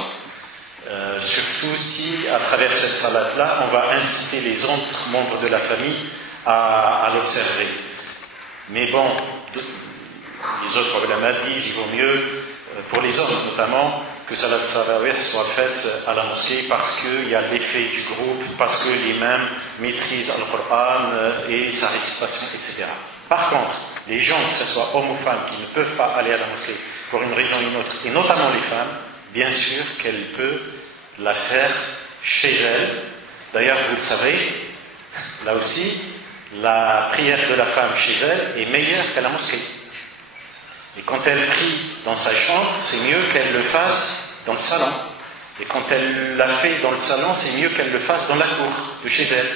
Surtout si, à travers cette salat-là, on va inciter les autres membres de la famille à l'observer. Mais bon, les autres ulama disent, il vaut mieux, pour les hommes notamment, que salat tarawih soit faite à la mosquée parce qu'il y a l'effet du groupe, parce que l'imam maîtrise le Coran et sa récitation, etc. Par contre, les gens, que ce soit hommes ou femmes, qui ne peuvent pas aller à la mosquée pour une raison ou une autre, et notamment les femmes, bien sûr qu'elles peuvent la faire chez elles. D'ailleurs, vous le savez, là aussi, la prière de la femme chez elle est meilleure qu'à la mosquée. Et quand elle prie dans sa chambre, c'est mieux qu'elle le fasse dans le salon. Et quand elle l'a fait dans le salon, c'est mieux qu'elle le fasse dans la cour de chez elle.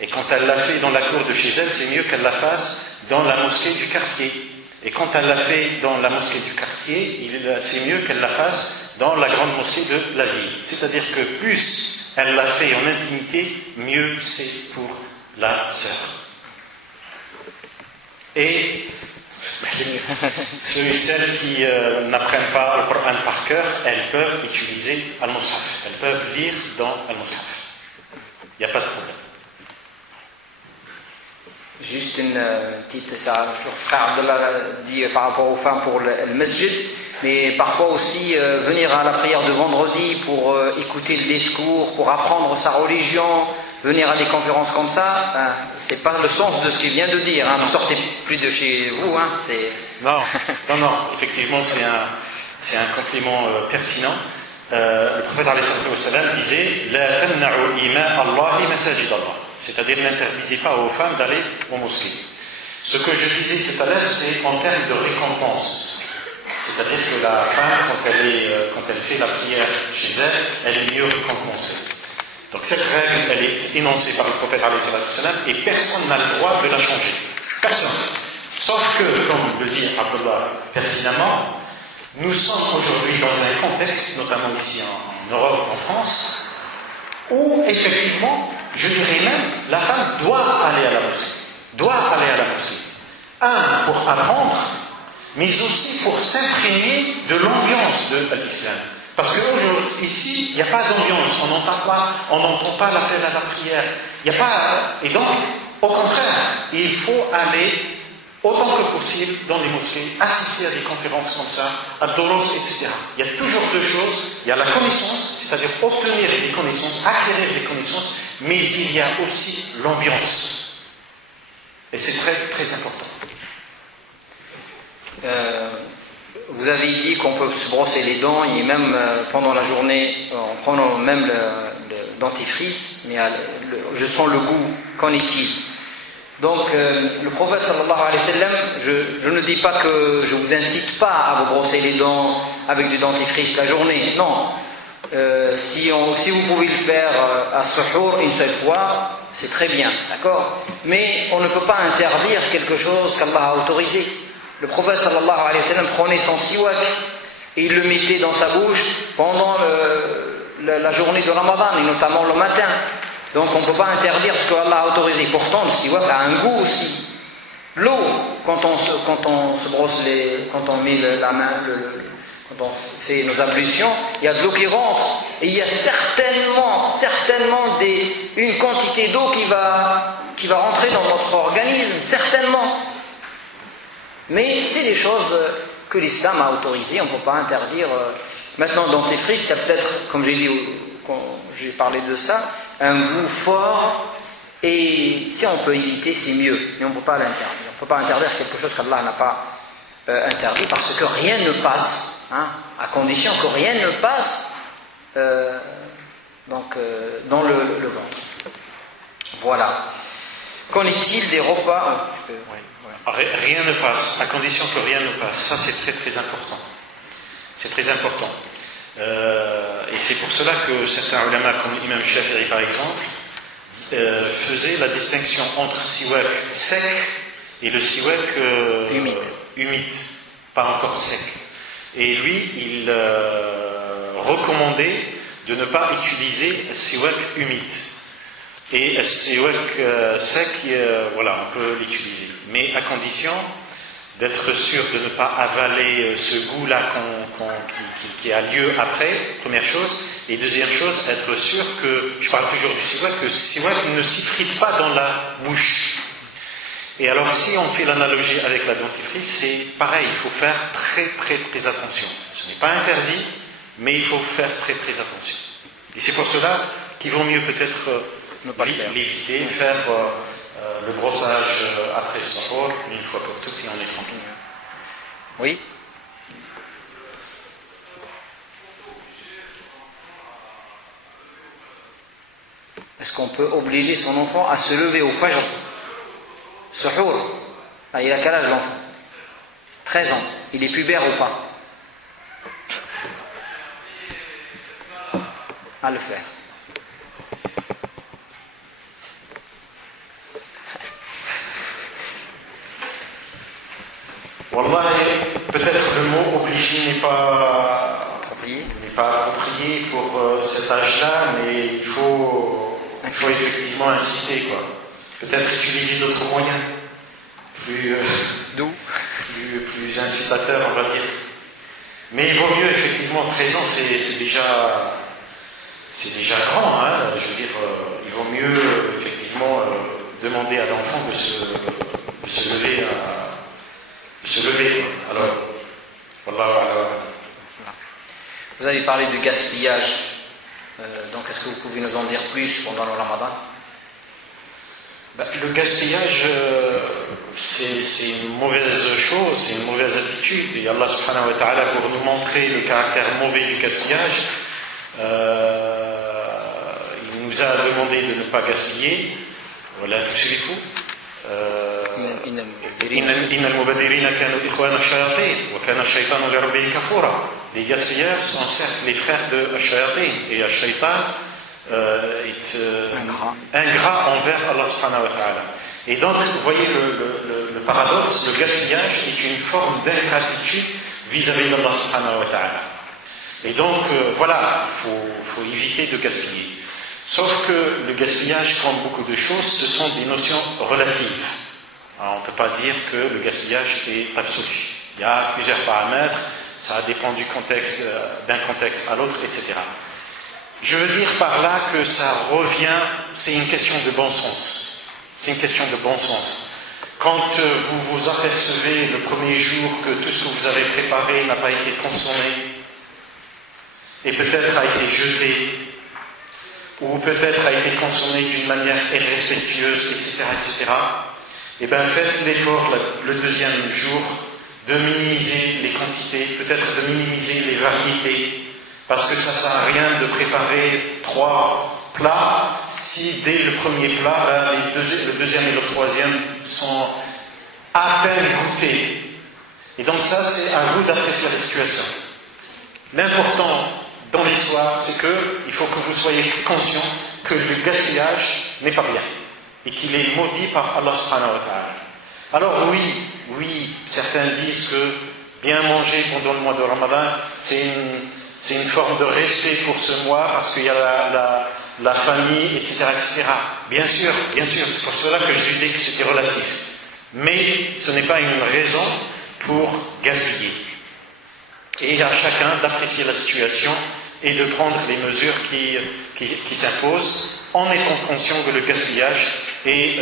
Et quand elle l'a fait dans la cour de chez elle, c'est mieux qu'elle la fasse dans la mosquée du quartier. Et quand elle l'a fait dans la mosquée du quartier, c'est mieux qu'elle la fasse dans la grande mosquée de la ville. C'est-à-dire que plus elle l'a fait en intimité, mieux c'est pour la sœur. Et ceux et celles qui n'apprennent pas le Coran par cœur, elles peuvent utiliser Al-Mushaf. Elles peuvent lire dans Al-Mushaf. Il n'y a pas de problème. Juste une petite, ça, frère Abdallah dit par rapport aux femmes pour le masjid, mais parfois aussi venir à la prière de vendredi pour écouter le discours, pour apprendre sa religion, venir à des conférences comme ça, c'est pas le sens de ce qu'il vient de dire. Ne sortez plus de chez vous. Non, effectivement, c'est un compliment pertinent. Le prophète alayhi wa sallam disait La tamna'u ima Allahi masajid Allah. C'est-à-dire, n'interdisez pas aux femmes d'aller aux mosquées. Ce que je disais tout à l'heure, c'est en termes de récompense. C'est-à-dire que la femme, quand elle fait la prière chez elle, elle est mieux récompensée. Donc cette règle, elle est énoncée par le prophète alayhi wa sallam et personne n'a le droit de la changer. Personne. Sauf que, comme le dit Abdullah pertinemment, nous sommes aujourd'hui dans un contexte, notamment ici en Europe, en France, où effectivement, je dirais même, la femme doit aller à la mosquée. Doit aller à la mosquée. Pour apprendre, mais aussi pour s'imprégner de l'ambiance de l'islam. Parce que ici, il n'y a pas d'ambiance, on n'entend pas l'appel à la prière. Il n'y a pas, et donc, au contraire, il faut aller autant que possible dans les mosquées, assister à des conférences comme ça, à Doros, etc. Il y a toujours deux choses. Il y a la connaissance, c'est-à-dire obtenir des connaissances, acquérir des connaissances, mais il y a aussi l'ambiance. Et c'est très, très important. Vous avez dit qu'on peut se brosser les dents et même pendant la journée, en prenant même le dentifrice, mais je sens le goût, qu'en est-il? Donc le prophète sallallahu alayhi wa sallam, je ne dis pas que je vous incite pas à vous brosser les dents avec du dentifrice la journée, non. Si vous pouvez le faire à suhour une seule fois, c'est très bien, d'accord? Mais on ne peut pas interdire quelque chose qu'Allah a autorisé. Le prophète sallallahu alayhi wa sallam prenait son siwak et il le mettait dans sa bouche pendant la journée de Ramadan, et notamment le matin. Donc on ne peut pas interdire ce qu'Allah a autorisé. Pourtant le siwak a un goût aussi. L'eau, quand on se brosse quand on met la main, quand on fait nos ablutions, il y a de l'eau qui rentre et il y a certainement une quantité d'eau qui va rentrer dans notre organisme, certainement. Mais c'est des choses que l'islam a autorisées, on ne peut pas interdire. Maintenant, dentifrice, ça peut être, comme j'ai dit quand j'ai parlé de ça, un goût fort, et si on peut éviter, c'est mieux, mais on ne peut pas l'interdire. On ne peut pas interdire quelque chose qu'Allah n'a pas interdit, parce que rien ne passe, à condition que rien ne passe dans le ventre. Voilà. Qu'en est-il des repas? Rien ne passe, à condition que rien ne passe. Ça, c'est très très important. C'est très important. Et c'est pour cela que certains ulama, comme l'imam Shafi'i par exemple, faisaient la distinction entre siwak sec et le siwak humide, pas encore sec. Et lui, il recommandait de ne pas utiliser siwak humide. Et siwak sec, voilà, on peut l'utiliser. Mais à condition d'être sûr de ne pas avaler ce goût-là qui a lieu après, première chose. Et deuxième chose, être sûr que, je parle toujours du siwak, que le siwak ne s'effrite pas dans la bouche. Et alors si on fait l'analogie avec la dentifrice, c'est pareil, il faut faire très très très attention. Ce n'est pas interdit, mais il faut faire très très attention. Et c'est pour cela qu'il vaut mieux peut-être l'éviter, faire le brossage après sahur, une fois pour toutes, et on est tranquille. Oui. Est-ce qu'on peut obliger son enfant à se lever au fajr? Suhour. Il a quel âge l'enfant? 13 ans. Il est pubère ou pas? À le faire. Wallah, peut-être le mot obligé n'est pas approprié pour cet âge-là, mais il faut effectivement insister, quoi. Peut-être utiliser d'autres moyens, plus incitateurs, on va dire. Mais il vaut mieux, effectivement, 13 ans, c'est déjà grand, hein. Je veux dire, il vaut mieux, effectivement, demander à l'enfant de se lever Alors, voilà. Vous avez parlé du gaspillage. Donc, est-ce que vous pouvez nous en dire plus pendant le Ramadan? Le gaspillage, c'est une mauvaise chose, c'est une mauvaise attitude. Et Allah subhanahu wa ta'ala, pour nous montrer le caractère mauvais du gaspillage, il nous a demandé de ne pas gaspiller. Voilà, tout les gaspilleurs sont certes les frères de Shayatin, et Shaitan est ingrat envers Allah subhanahu wa ta'ala. Et donc, vous voyez le paradoxe, le gaspillage est une forme d'ingratitude vis-à-vis d'Allah subhanahu wa ta'ala. Et donc, voilà, il faut éviter de gaspiller. Sauf que le gaspillage, comme beaucoup de choses, ce sont des notions relatives. Alors, on ne peut pas dire que le gaspillage est absolu. Il y a plusieurs paramètres, ça dépend du contexte, d'un contexte à l'autre, etc. Je veux dire par là que ça revient, c'est une question de bon sens. C'est une question de bon sens. Quand vous vous apercevez le premier jour que tout ce que vous avez préparé n'a pas été consommé, et peut-être a été jeté, ou peut-être a été consommé d'une manière irrespectueuse, etc., et bien faites l'effort le deuxième jour de minimiser les quantités, peut-être de minimiser les variétés, parce que ça ne sert à rien de préparer 3 plats si dès le premier plat, le deuxième et le troisième sont à peine goûtés. Et donc ça, c'est à vous d'apprécier la situation. L'important dans l'histoire, c'est qu'il faut que vous soyez conscient que le gaspillage n'est pas bien et qu'il est maudit par Allah subhanahu wa ta'ala. Alors oui, certains disent que bien manger pendant le mois de Ramadan, c'est une forme de respect pour ce mois parce qu'il y a la famille, etc., etc. Bien sûr, c'est pour cela que je disais que c'était relatif. Mais ce n'est pas une raison pour gaspiller. Et à chacun d'apprécier la situation et de prendre les mesures qui s'imposent en étant conscient que le gaspillage est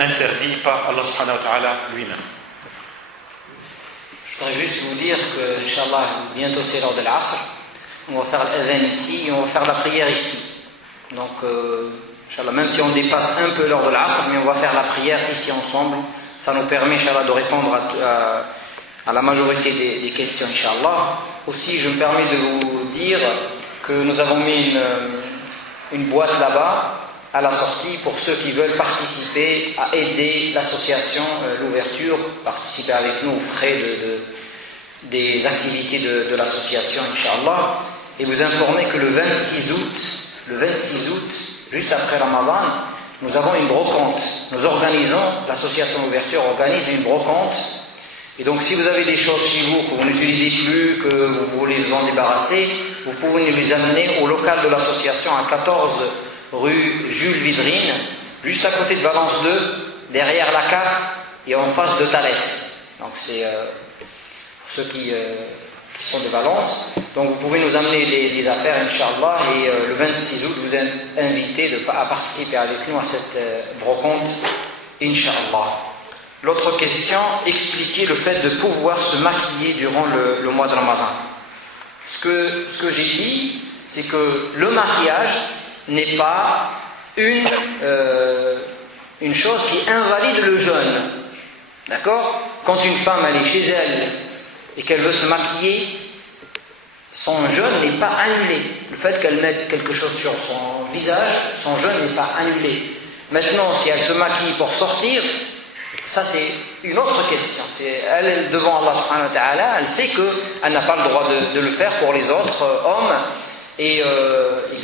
interdit par Allah subhanahu wa ta'ala lui-même. Je voudrais juste vous dire que, Inch'Allah, bientôt c'est l'heure de l'Asr, on va faire l'adhan ici et on va faire la prière ici. Donc, Inch'Allah, même si on dépasse un peu l'heure de l'Asr, mais on va faire la prière ici ensemble. Ça nous permet, Inch'Allah, de répondre à la majorité des questions, Inch'Allah. Aussi, je me permets de vous dire que nous avons mis une boîte là-bas, à la sortie, pour ceux qui veulent participer à aider l'association, l'ouverture, participer avec nous aux frais des activités de l'association, Inch'Allah. Et vous informer que le 26 août, juste après Ramadan, nous avons une brocante. Nous organisons, l'association Ouverture organise une brocante. Et donc si vous avez des choses chez vous que vous n'utilisez plus, que vous voulez vous en débarrasser, vous pouvez les amener au local de l'association à 14 rue Jules Vidrine, juste à côté de Valence 2, derrière la cave et en face de Thalès. Donc c'est pour ceux qui sont de Valence. Donc vous pouvez nous amener les affaires, Inch'Allah, et le 26 août, vous êtes invités à participer avec nous à cette brocante, Inch'Allah. L'autre question, expliquer le fait de pouvoir se maquiller durant le mois de Ramadan. Ce que j'ai dit, c'est que le maquillage n'est pas une chose qui invalide le jeûne. D'accord ? Quand une femme elle est chez elle et qu'elle veut se maquiller, son jeûne n'est pas annulé. Le fait qu'elle mette quelque chose sur son visage, son jeûne n'est pas annulé. Maintenant, si elle se maquille pour sortir, ça c'est une autre question. Elle, devant Allah subhanahu wa ta'ala, elle sait qu'elle n'a pas le droit de le faire pour les autres hommes, et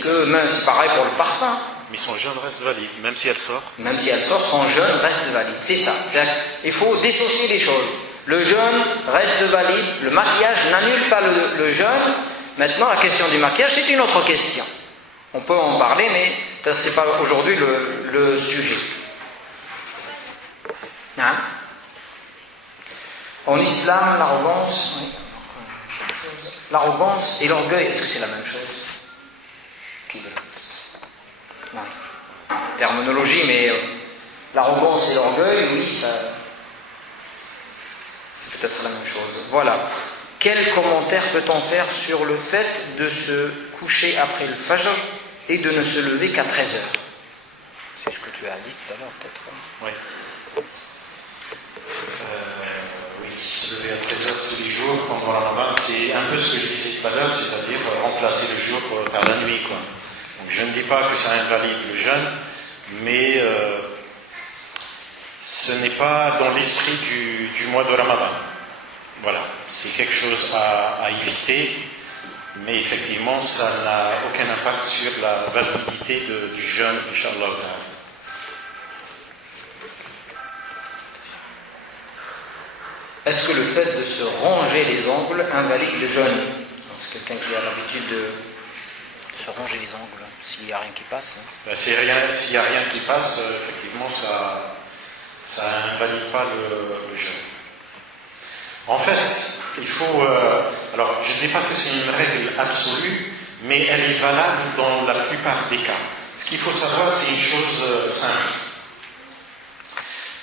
que même c'est pareil pour le parfum. Mais son jeûne reste valide, même si elle sort. Même si elle sort, son jeûne reste valide. C'est ça. Il faut dissocier les choses. Le jeûne reste valide, le maquillage n'annule pas le jeûne. Maintenant, la question du maquillage, c'est une autre question. On peut en parler, mais peut-être ce n'est pas aujourd'hui le sujet. Hein? En islam, l'arrogance et l'orgueil, est-ce que c'est la même chose? Non. Terminologie, mais l'arrogance et l'orgueil, oui, ça, c'est peut-être la même chose. Voilà. Quel commentaire peut-on faire sur le fait de se coucher après le Fajr et de ne se lever qu'à 13h? C'est ce que tu as dit tout à l'heure, peut-être. Oui. Oui, se lever à 13h tous les jours pendant la Ramadan, c'est un peu ce que je disais tout à l'heure, c'est-à-dire remplacer le jour par la nuit, quoi. Donc je ne dis pas que ça invalide le jeûne, mais ce n'est pas dans l'esprit du mois de Ramadan. Voilà, c'est quelque chose à éviter, mais effectivement ça n'a aucun impact sur la validité du jeûne, Inch'Allah. Est-ce que le fait de se ronger les ongles invalide le jeûne? C'est quelqu'un qui a l'habitude de se ronger les ongles, s'il n'y a rien qui passe. Ben, s'il n'y a rien qui passe, effectivement, ça invalide pas le jeûne. En fait, il faut... alors, je ne dis pas que c'est une règle absolue, mais elle est valable dans la plupart des cas. Ce qu'il faut savoir, c'est une chose simple.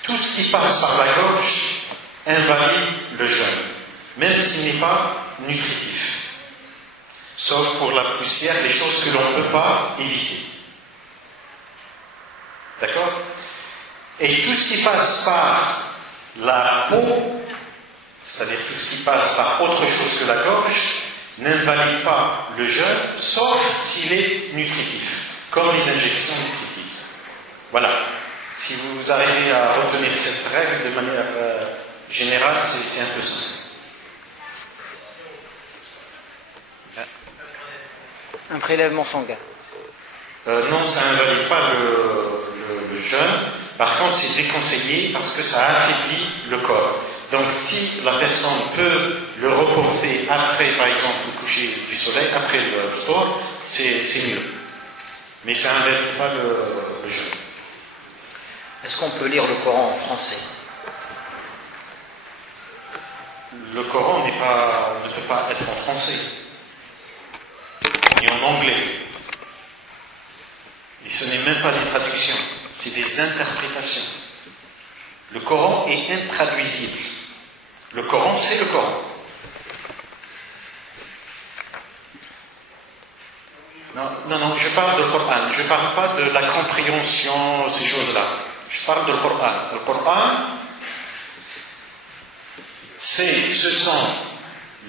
Tout ce qui passe par la gorge invalide le jeûne, même s'il n'est pas nutritif. sauf pour la poussière, les choses que l'on ne peut pas éviter. D'accord? Et tout ce qui passe par la peau, c'est-à-dire tout ce qui passe par autre chose que la gorge, n'invalide pas le jeûne, sauf s'il est nutritif, comme les injections nutritives. Voilà. Si vous arrivez à retenir cette règle de manière générale, c'est un peu simple. Un prélèvement sanguin. Non, ça n'invalide pas le jeûne. Par contre, c'est déconseillé parce que ça affaiblit le corps. Donc, si la personne peut le reporter après, par exemple, le coucher du soleil, après le sport, c'est mieux. Mais ça n'invalide pas le jeûne. Est-ce qu'on peut lire le Coran en français? Le Coran ne peut pas être en français, ni en anglais. Et ce n'est même pas des traductions, c'est des interprétations. Le Coran est intraduisible. Le Coran, c'est le Coran. Non, je parle du Coran. Je ne parle pas de la compréhension, ces choses-là. Je parle du Coran. Le Coran, ce sont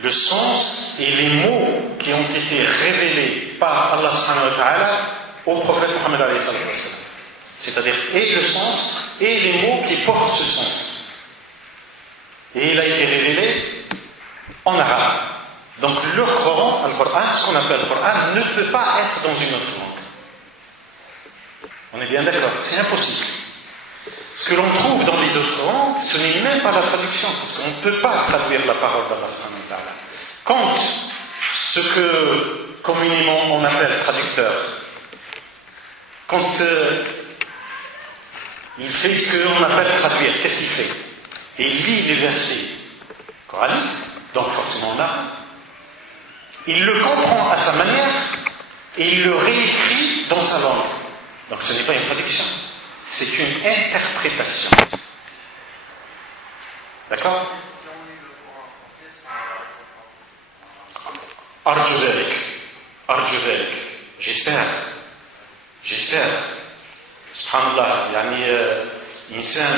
le sens et les mots qui ont été révélés par Allah subhanahu wa ta'ala au prophète Muhammad alayhi sallam. C'est-à-dire et le sens et les mots qui portent ce sens. Et il a été révélé en arabe. Donc le Coran, ce qu'on appelle le Coran, ne peut pas être dans une autre langue. On est bien d'accord, c'est impossible. Ce que l'on trouve dans les autres langues, ce n'est même pas la traduction, parce qu'on ne peut pas traduire la parole d'Allah subhanahu wa ta'ala. Quand ce que communément on appelle traducteur, quand il fait ce que l'on appelle traduire, qu'est-ce qu'il fait? Et il lit les versets coraniques, donc forcément là, il le comprend à sa manière et il le réécrit dans sa langue. Donc ce n'est pas une traduction, c'est une interprétation. D'accord? Arju dhalik. J'espère. Subhanallah, insan,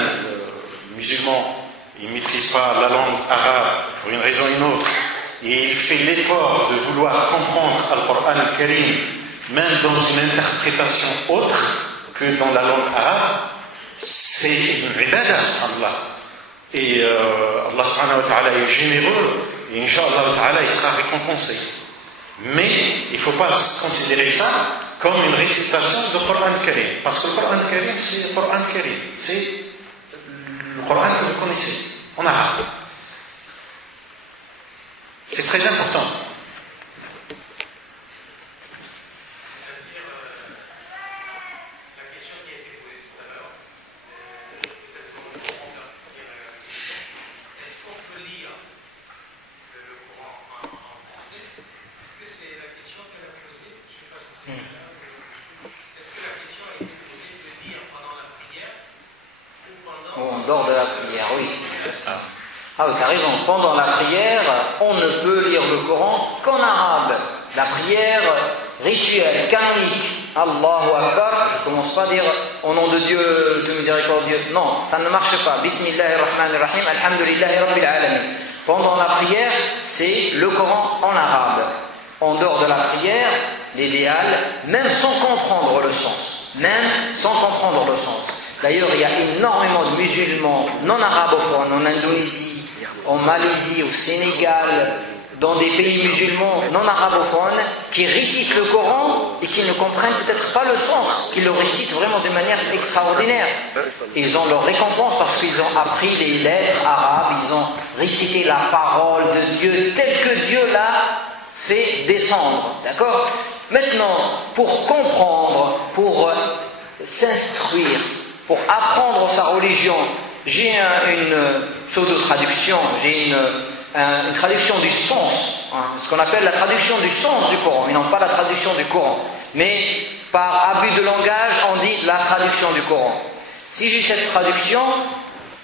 musulman, il ne maîtrise pas la langue arabe pour une raison ou une autre, et il fait l'effort de vouloir comprendre Al-Qur'an al-Karim, même dans une interprétation autre que dans la langue arabe, c'est une ibadah, subhanallah. Et Allah subhanahu wa ta'ala est généreux, et Inch'Allah ta'ala il sera récompensé. Mais il ne faut pas considérer ça comme une récitation du Coran Karim. Parce que le Coran Karim, c'est le Coran Karim. C'est le Coran que vous connaissez, en arabe. C'est très important. Lors de la prière, oui. Ah oui, t'as raison. Pendant la prière, on ne peut lire le Coran qu'en arabe. La prière rituelle, canonique. Allahu Akbar. Je ne commence pas à dire au nom de Dieu, tout miséricordieux. Non, ça ne marche pas. Bismillahirrahmanirrahim. Alhamdulillahi Rabbil Alamin. Pendant la prière, c'est le Coran en arabe. En dehors de la prière, l'idéal, même sans comprendre le sens. D'ailleurs, il y a énormément de musulmans non arabophones en Indonésie, en Malaisie, au Sénégal, dans des pays musulmans non arabophones, qui récitent le Coran et qui ne comprennent peut-être pas le sens, qui le récitent vraiment de manière extraordinaire. Ils ont leur récompense parce qu'ils ont appris les lettres arabes, ils ont récité la parole de Dieu telle que Dieu l'a fait descendre. D'accord? Maintenant, pour comprendre, pour s'instruire, pour apprendre sa religion, j'ai une pseudo-traduction, j'ai une traduction du sens, ce qu'on appelle la traduction du sens du Coran, et non pas la traduction du Coran. Mais par abus de langage, on dit la traduction du Coran. Si j'ai cette traduction,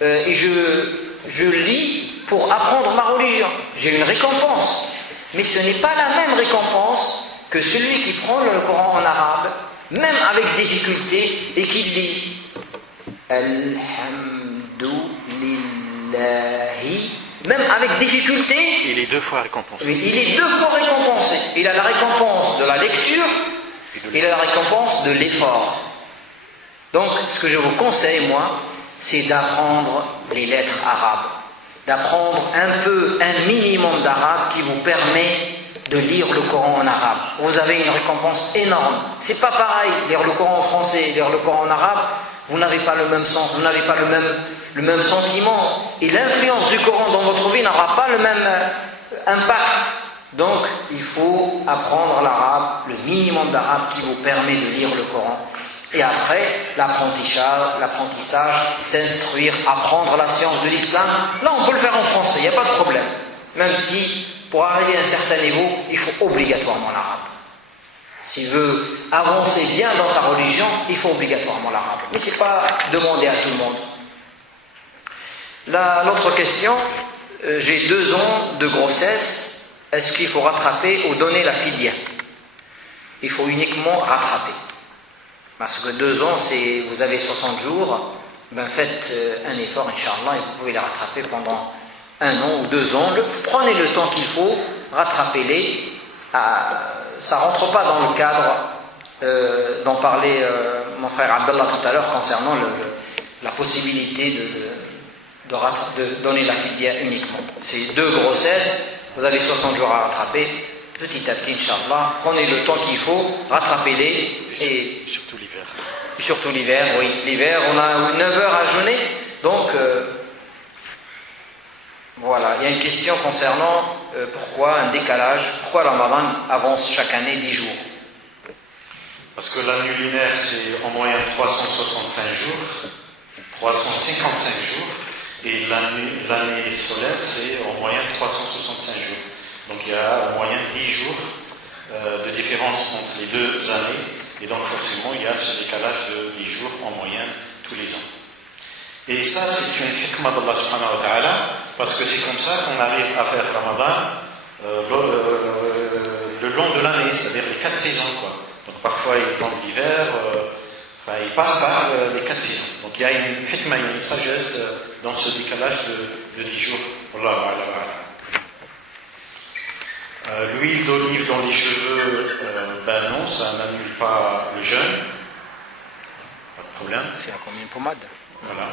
et je lis pour apprendre ma religion, j'ai une récompense. Mais ce n'est pas la même récompense que celui qui prend le Coran en arabe, même avec difficulté, et qui lit Alhamdulillahi, même avec difficulté. Il est 2 fois récompensé. Oui, il est 2 fois récompensé. Il a la récompense de la lecture, il a la récompense de l'effort. Donc, ce que je vous conseille, moi, c'est d'apprendre les lettres arabes, d'apprendre un minimum d'arabe qui vous permet de lire le Coran en arabe. Vous avez une récompense énorme. C'est pas pareil, lire le Coran en français et lire le Coran en arabe, vous n'avez pas le même sens, vous n'avez pas le même sentiment. Et l'influence du Coran dans votre vie n'aura pas le même impact. Donc, il faut apprendre l'arabe, le minimum d'arabe qui vous permet de lire le Coran. Et après, l'apprentissage, s'instruire, apprendre la science de l'islam, là on peut le faire en français, il n'y a pas de problème. Même si, pour arriver à un certain niveau, il faut obligatoirement l'arabe. S'il veut avancer bien dans sa religion, il faut obligatoirement l'arabe. Mais ce n'est pas demandé à tout le monde. L'autre question, j'ai 2 ans de grossesse, est-ce qu'il faut rattraper ou donner la fidya? Il faut uniquement rattraper. Parce que 2 ans, vous avez 60 jours, faites un effort, Inch'Allah, et vous pouvez les rattraper pendant 1 an ou 2 ans. Prenez le temps qu'il faut, rattrapez-les. Ça ne rentre pas dans le cadre dont parlait mon frère Abdallah tout à l'heure concernant la possibilité de donner la fidya uniquement. C'est 2 grossesses, vous avez 60 jours à rattraper. Petit à petit, Inch'Allah, prenez le temps qu'il faut, rattrapez-les. Et surtout l'hiver. Surtout l'hiver, oui. L'hiver, on a 9 heures à jeûner. Donc, voilà. Il y a une question concernant pourquoi un décalage, pourquoi le Ramadan avance chaque année 10 jours. Parce que l'année lunaire, c'est en moyenne 365 jours, 355 jours, et l'année solaire, c'est en moyenne 365 jours. Donc il y a en moyenne 10 jours de différence entre les 2 années, et donc forcément il y a ce décalage de 10 jours en moyenne tous les ans. Et ça c'est une hikmah d'Allah subhanahu wa ta'ala, parce que c'est comme ça qu'on arrive à faire Ramadan le long de l'année, c'est-à-dire les 4 saisons, quoi. Donc parfois il tombe l'hiver, il passe par les 4 saisons. Donc il y a une hikmah, une sagesse dans ce décalage de 10 jours. L'huile d'olive dans les cheveux, non, ça n'annule pas le jeûne. Pas de problème. C'est comme une pommade. Voilà.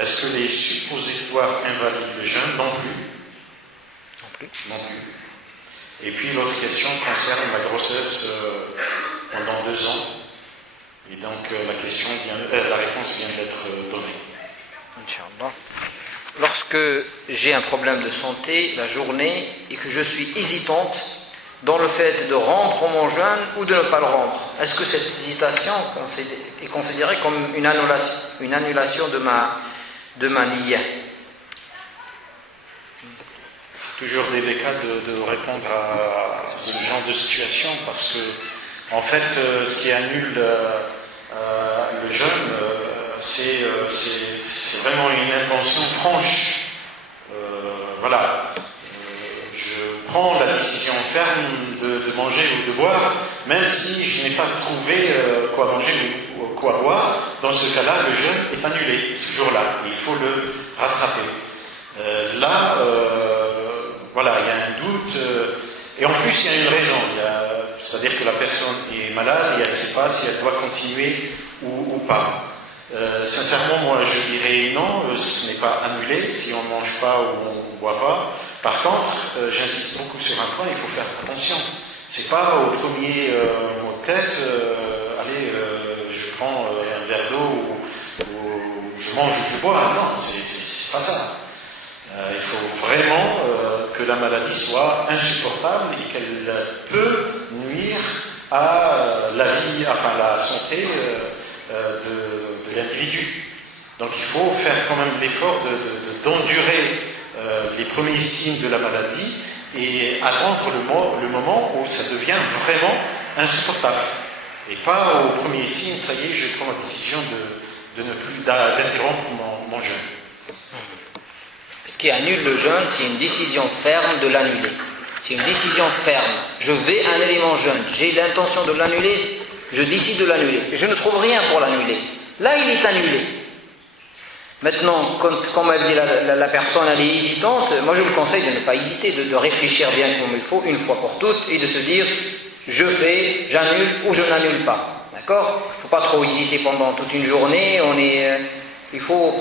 Est-ce que les suppositoires invalident le jeûne? Non plus. Non plus. Non plus. Et puis l'autre question concerne la grossesse pendant 2 ans. Et donc la réponse vient d'être donnée. Inch'Allah. Lorsque j'ai un problème de santé la journée et que je suis hésitante dans le fait de rompre mon jeûne ou de ne pas le rompre, est-ce que cette hésitation est considérée comme une annulation de ma niyya? C'est toujours délicat de répondre à ce genre de situation, parce que en fait ce qui annule le jeûne, c'est vraiment une intention franche. Je prends la décision ferme de manger ou de boire, même si je n'ai pas trouvé quoi manger ou quoi boire. Dans ce cas-là, le jeûne est annulé, toujours là. Il faut le rattraper. Il y a un doute, et en plus il y a une raison. C'est-à-dire que la personne est malade et elle ne sait pas si elle doit continuer ou pas. Sincèrement, moi je dirais non, ce n'est pas annulé si on ne mange pas ou on ne boit pas. Par contre, j'insiste beaucoup sur un point, il faut faire attention. C'est pas au premier mot de tête, je prends un verre d'eau ou je mange ou je bois. Non, c'est pas ça. Il faut vraiment que la maladie soit insupportable et qu'elle peut nuire à la santé de l'individu. Donc il faut faire quand même l'effort d'endurer les premiers signes de la maladie et attendre le moment où ça devient vraiment insupportable. Et pas au premier signe, ça y est, je prends la décision d'interrompre mon jeûne. Ce qui annule le jeûne, c'est une décision ferme de l'annuler. C'est une décision ferme. Je vais un élément jeûne, j'ai l'intention de l'annuler, je décide de l'annuler. Et je ne trouve rien pour l'annuler. Là, il est annulé. Maintenant, comme elle dit la personne, elle est hésitante, moi je vous conseille de ne pas hésiter, de réfléchir bien comme il faut, une fois pour toutes, et de se dire, je fais, j'annule ou je n'annule pas. D'accord ? Il ne faut pas trop hésiter pendant toute une journée, il faut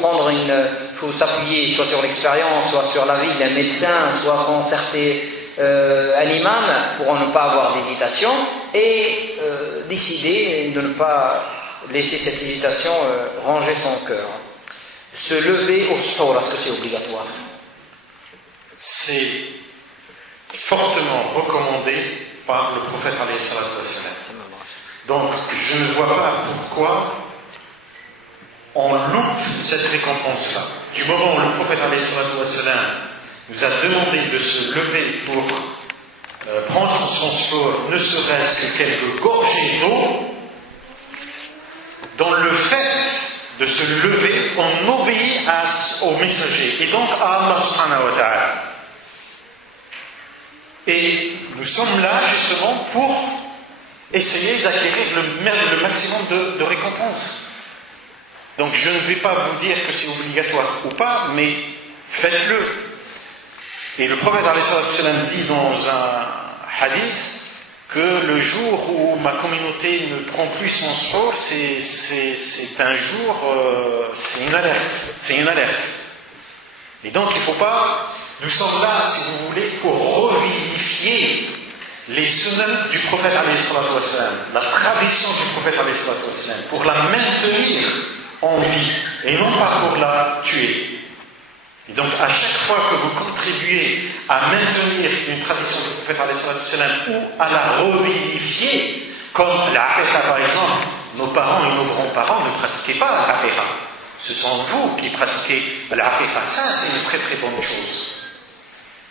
s'appuyer soit sur l'expérience, soit sur l'avis d'un médecin, soit concerter un imam pour ne pas avoir d'hésitation, et décider de ne pas laisser cette hésitation ranger son cœur. Se lever au suhour, est-ce que c'est obligatoire? C'est fortement recommandé par le prophète alayhi salatu wassalam. Donc je ne vois pas pourquoi on loupe cette récompense-là. Du moment où le prophète alayhi salatu wassalam nous a demandé de se lever pour prendre son suhour, ne serait-ce que quelques gorgées d'eau, dans le fait de se lever, on obéit au messager et donc à Allah subhanahu wa ta'ala. Et nous sommes là justement pour essayer d'acquérir le maximum de récompenses. Donc je ne vais pas vous dire que c'est obligatoire ou pas, mais faites-le. Et le prophète alayhi sallam dit dans un hadith que le jour où ma communauté ne prend plus son suhour, c'est un jour, c'est une alerte. Et donc il ne faut pas, nous sommes là, si vous voulez, pour revivifier les sunnahs du prophète alayhi salatu wassalam, la tradition du prophète alayhi salatu wassalam, pour la maintenir en vie, et non pas pour la tuer. Et donc, à chaque fois que vous contribuez à maintenir une tradition du prophète alayhi salatu wassalam ou à la revivifier, comme l'aqiqa par exemple, nos parents et nos grands-parents ne pratiquaient pas l'aqiqa. Ce sont vous qui pratiquez l'aqiqa. Ça, c'est une très très bonne chose.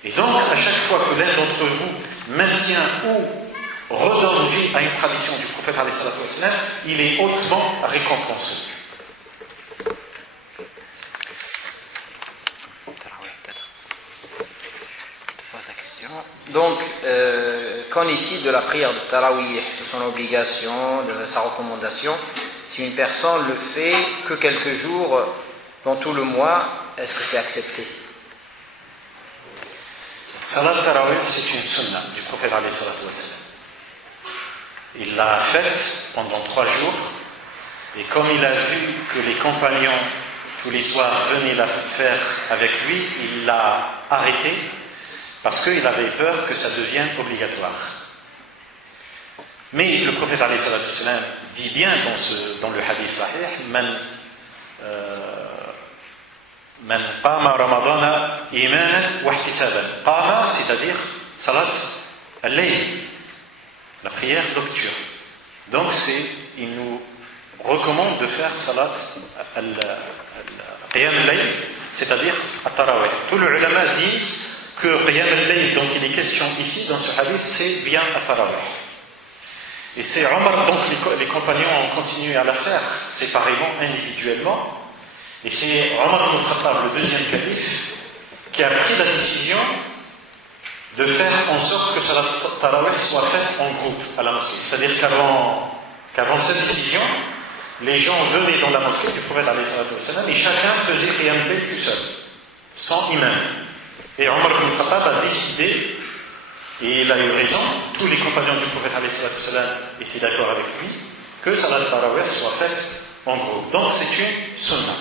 Et donc, à chaque fois que l'un d'entre vous maintient ou redonne vie à une tradition du prophète alayhi salatu wassalam, il est hautement récompensé. Donc, qu'en est-il de la prière de Tarawih, de son obligation, de sa recommandation? Si une personne le fait que quelques jours dans tout le mois, est-ce que c'est accepté? Salat Tarawih, c'est une sunna du prophète alayhi salatu wassalam. Il l'a faite pendant 3 jours, et comme il a vu que les compagnons tous les soirs venaient la faire avec lui, il l'a arrêté parce qu'il avait peur que ça devienne obligatoire. Mais le prophète alayhi salatu wassalam dit bien dans le hadith sahih, Man qama ramadana imanan wa ihtisaban. Qama, c'est-à-dire salat al-layl, la prière nocturne. Donc il nous recommande de faire salat al-qiyam al-layl, c'est-à-dire at-tarawih. Tous les ulama disent que qiyam al-layl dont il est question ici dans ce hadith, c'est bien at-tarawih. Et c'est Omar, donc les compagnons ont continué à la faire séparément, individuellement. Et c'est Omar ibn Khattab, le deuxième calife, qui a pris la décision de faire en sorte que salat tarawih soit faite en groupe à la mosquée. C'est-à-dire qu'avant cette décision, les gens venaient dans la mosquée du prophète alayhi salatu wassalam et chacun faisait qiyam al-layl tout seul, sans imam. Et Omar ibn Khattab a décidé, et il a eu raison, tous les compagnons du prophète alayhi salatu wassalam étaient d'accord avec lui, que salat tarawih soit faite en groupe. Donc c'est une sunna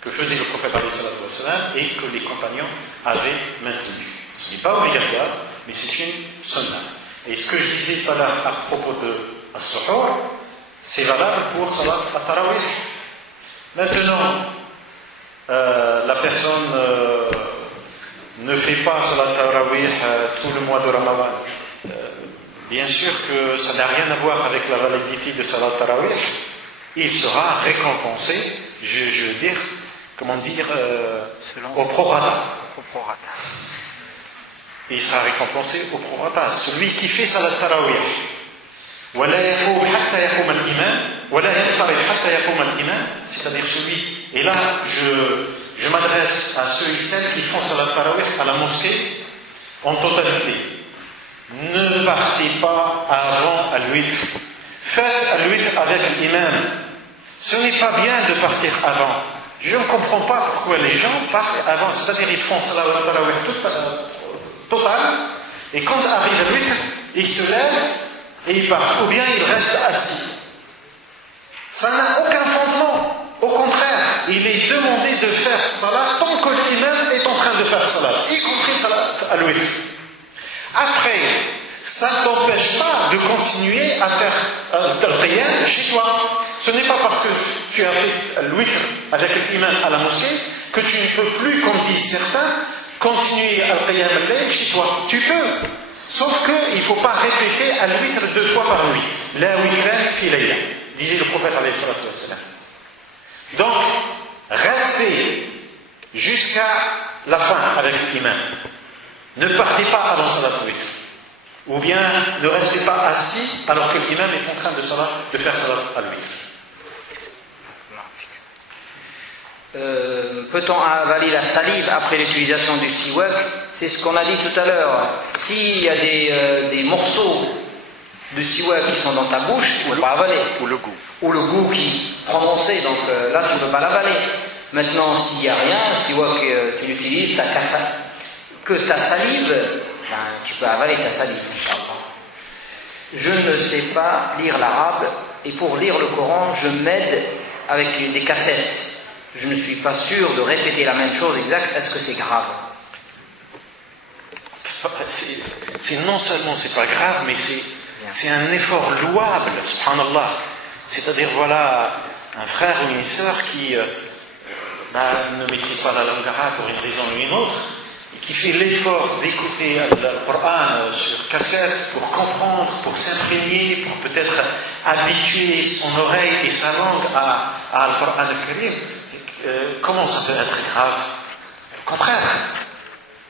que faisait le prophète alayhi salatu wassalam et que les compagnons avaient maintenu. Ce n'est pas obligatoire, mais c'est une sunna. Et ce que je disais tout à l'heure à propos de as-suhour, c'est valable pour salat at-tarawih. Maintenant, la personne ne fait pas salat tarawih tout le mois de Ramadan. Bien sûr que ça n'a rien à voir avec la validité de salat tarawih. Il sera récompensé, je veux dire, comment dire, au prorata. Il sera récompensé au prorata. Celui qui fait salat tarawih, c'est-à-dire celui, et là je m'adresse à ceux et celles qui font salat tarawih à la mosquée en totalité. ne partez pas avant al-witr. Faites al-witr avec l'imam. Ce n'est pas bien de partir avant. Je ne comprends pas pourquoi les gens partent avant, c'est-à-dire ils font salawat tarawih total, et quand arrive al-witr, ils se lèvent et ils partent, ou bien ils restent assis. Ça n'a aucun fondement. Au contraire, il est demandé de faire salat tant que l'imam est en train de faire salat, y compris salat al-witr. Après, ça ne t'empêche pas de continuer à faire al-qiyam chez toi. Ce n'est pas parce que tu as fait al-witr avec l'imam à la mosquée que tu ne peux plus, comme disent certains, continuer al-qiyam al-layl chez toi. Tu peux, sauf qu'il ne faut pas répéter al-witr 2 fois par nuit. La witran fi layla, disait le prophète alayhi salatu wassalam. Donc, restez jusqu'à la fin avec l'imam. Ne partez pas avant salat al-witr. Ou bien ne restez pas assis alors que l'imam est en train de faire salat al-witr. Peut-on avaler la salive après l'utilisation du siwak? C'est ce qu'on a dit tout à l'heure. S'il y a des morceaux de siwak qui sont dans ta bouche, tu ne peux pas avaler. Ou le goût. Ou le goût qui est prononcé, donc là tu ne peux pas l'avaler. Maintenant, s'il n'y a rien, siwak tu l'utilises, que ta salive, ben, tu peux avaler ta salive. Je ne sais pas lire l'arabe, et pour lire le Coran, je m'aide avec des cassettes. Je ne suis pas sûr de répéter la même chose exacte. Est-ce que c'est grave? C'est non seulement c'est pas grave, mais c'est un effort louable, subhanallah. C'est-à-dire, voilà, un frère ou une sœur qui ne maîtrise pas la langue arabe pour une raison ou une autre, et qui fait l'effort d'écouter le Coran sur cassette pour comprendre, pour s'imprégner, pour peut-être habituer son oreille et sa langue à le Coran al-Karim. Comment ça peut être grave?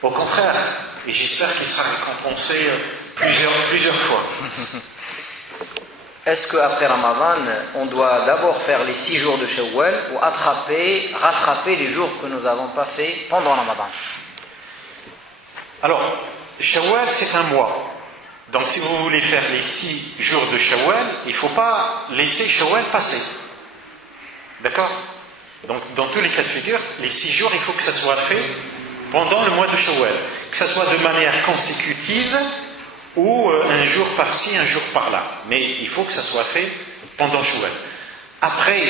Au contraire, et j'espère qu'il sera récompensé plusieurs fois. Est-ce qu'après Ramadan, on doit d'abord faire les 6 jours de Shawwal ou rattraper les jours que nous n'avons pas fait pendant Ramadan? Alors, Shawwal c'est un mois. Donc si vous voulez faire les 6 jours de Shawwal, il ne faut pas laisser Shawwal passer. D'accord? Donc dans tous les cas de figure, les 6 jours, il faut que ça soit fait pendant le mois de Shawwal. Que ça soit de manière consécutive ou un jour par-ci, un jour par-là. Mais il faut que ça soit fait pendant Shawwal. Après,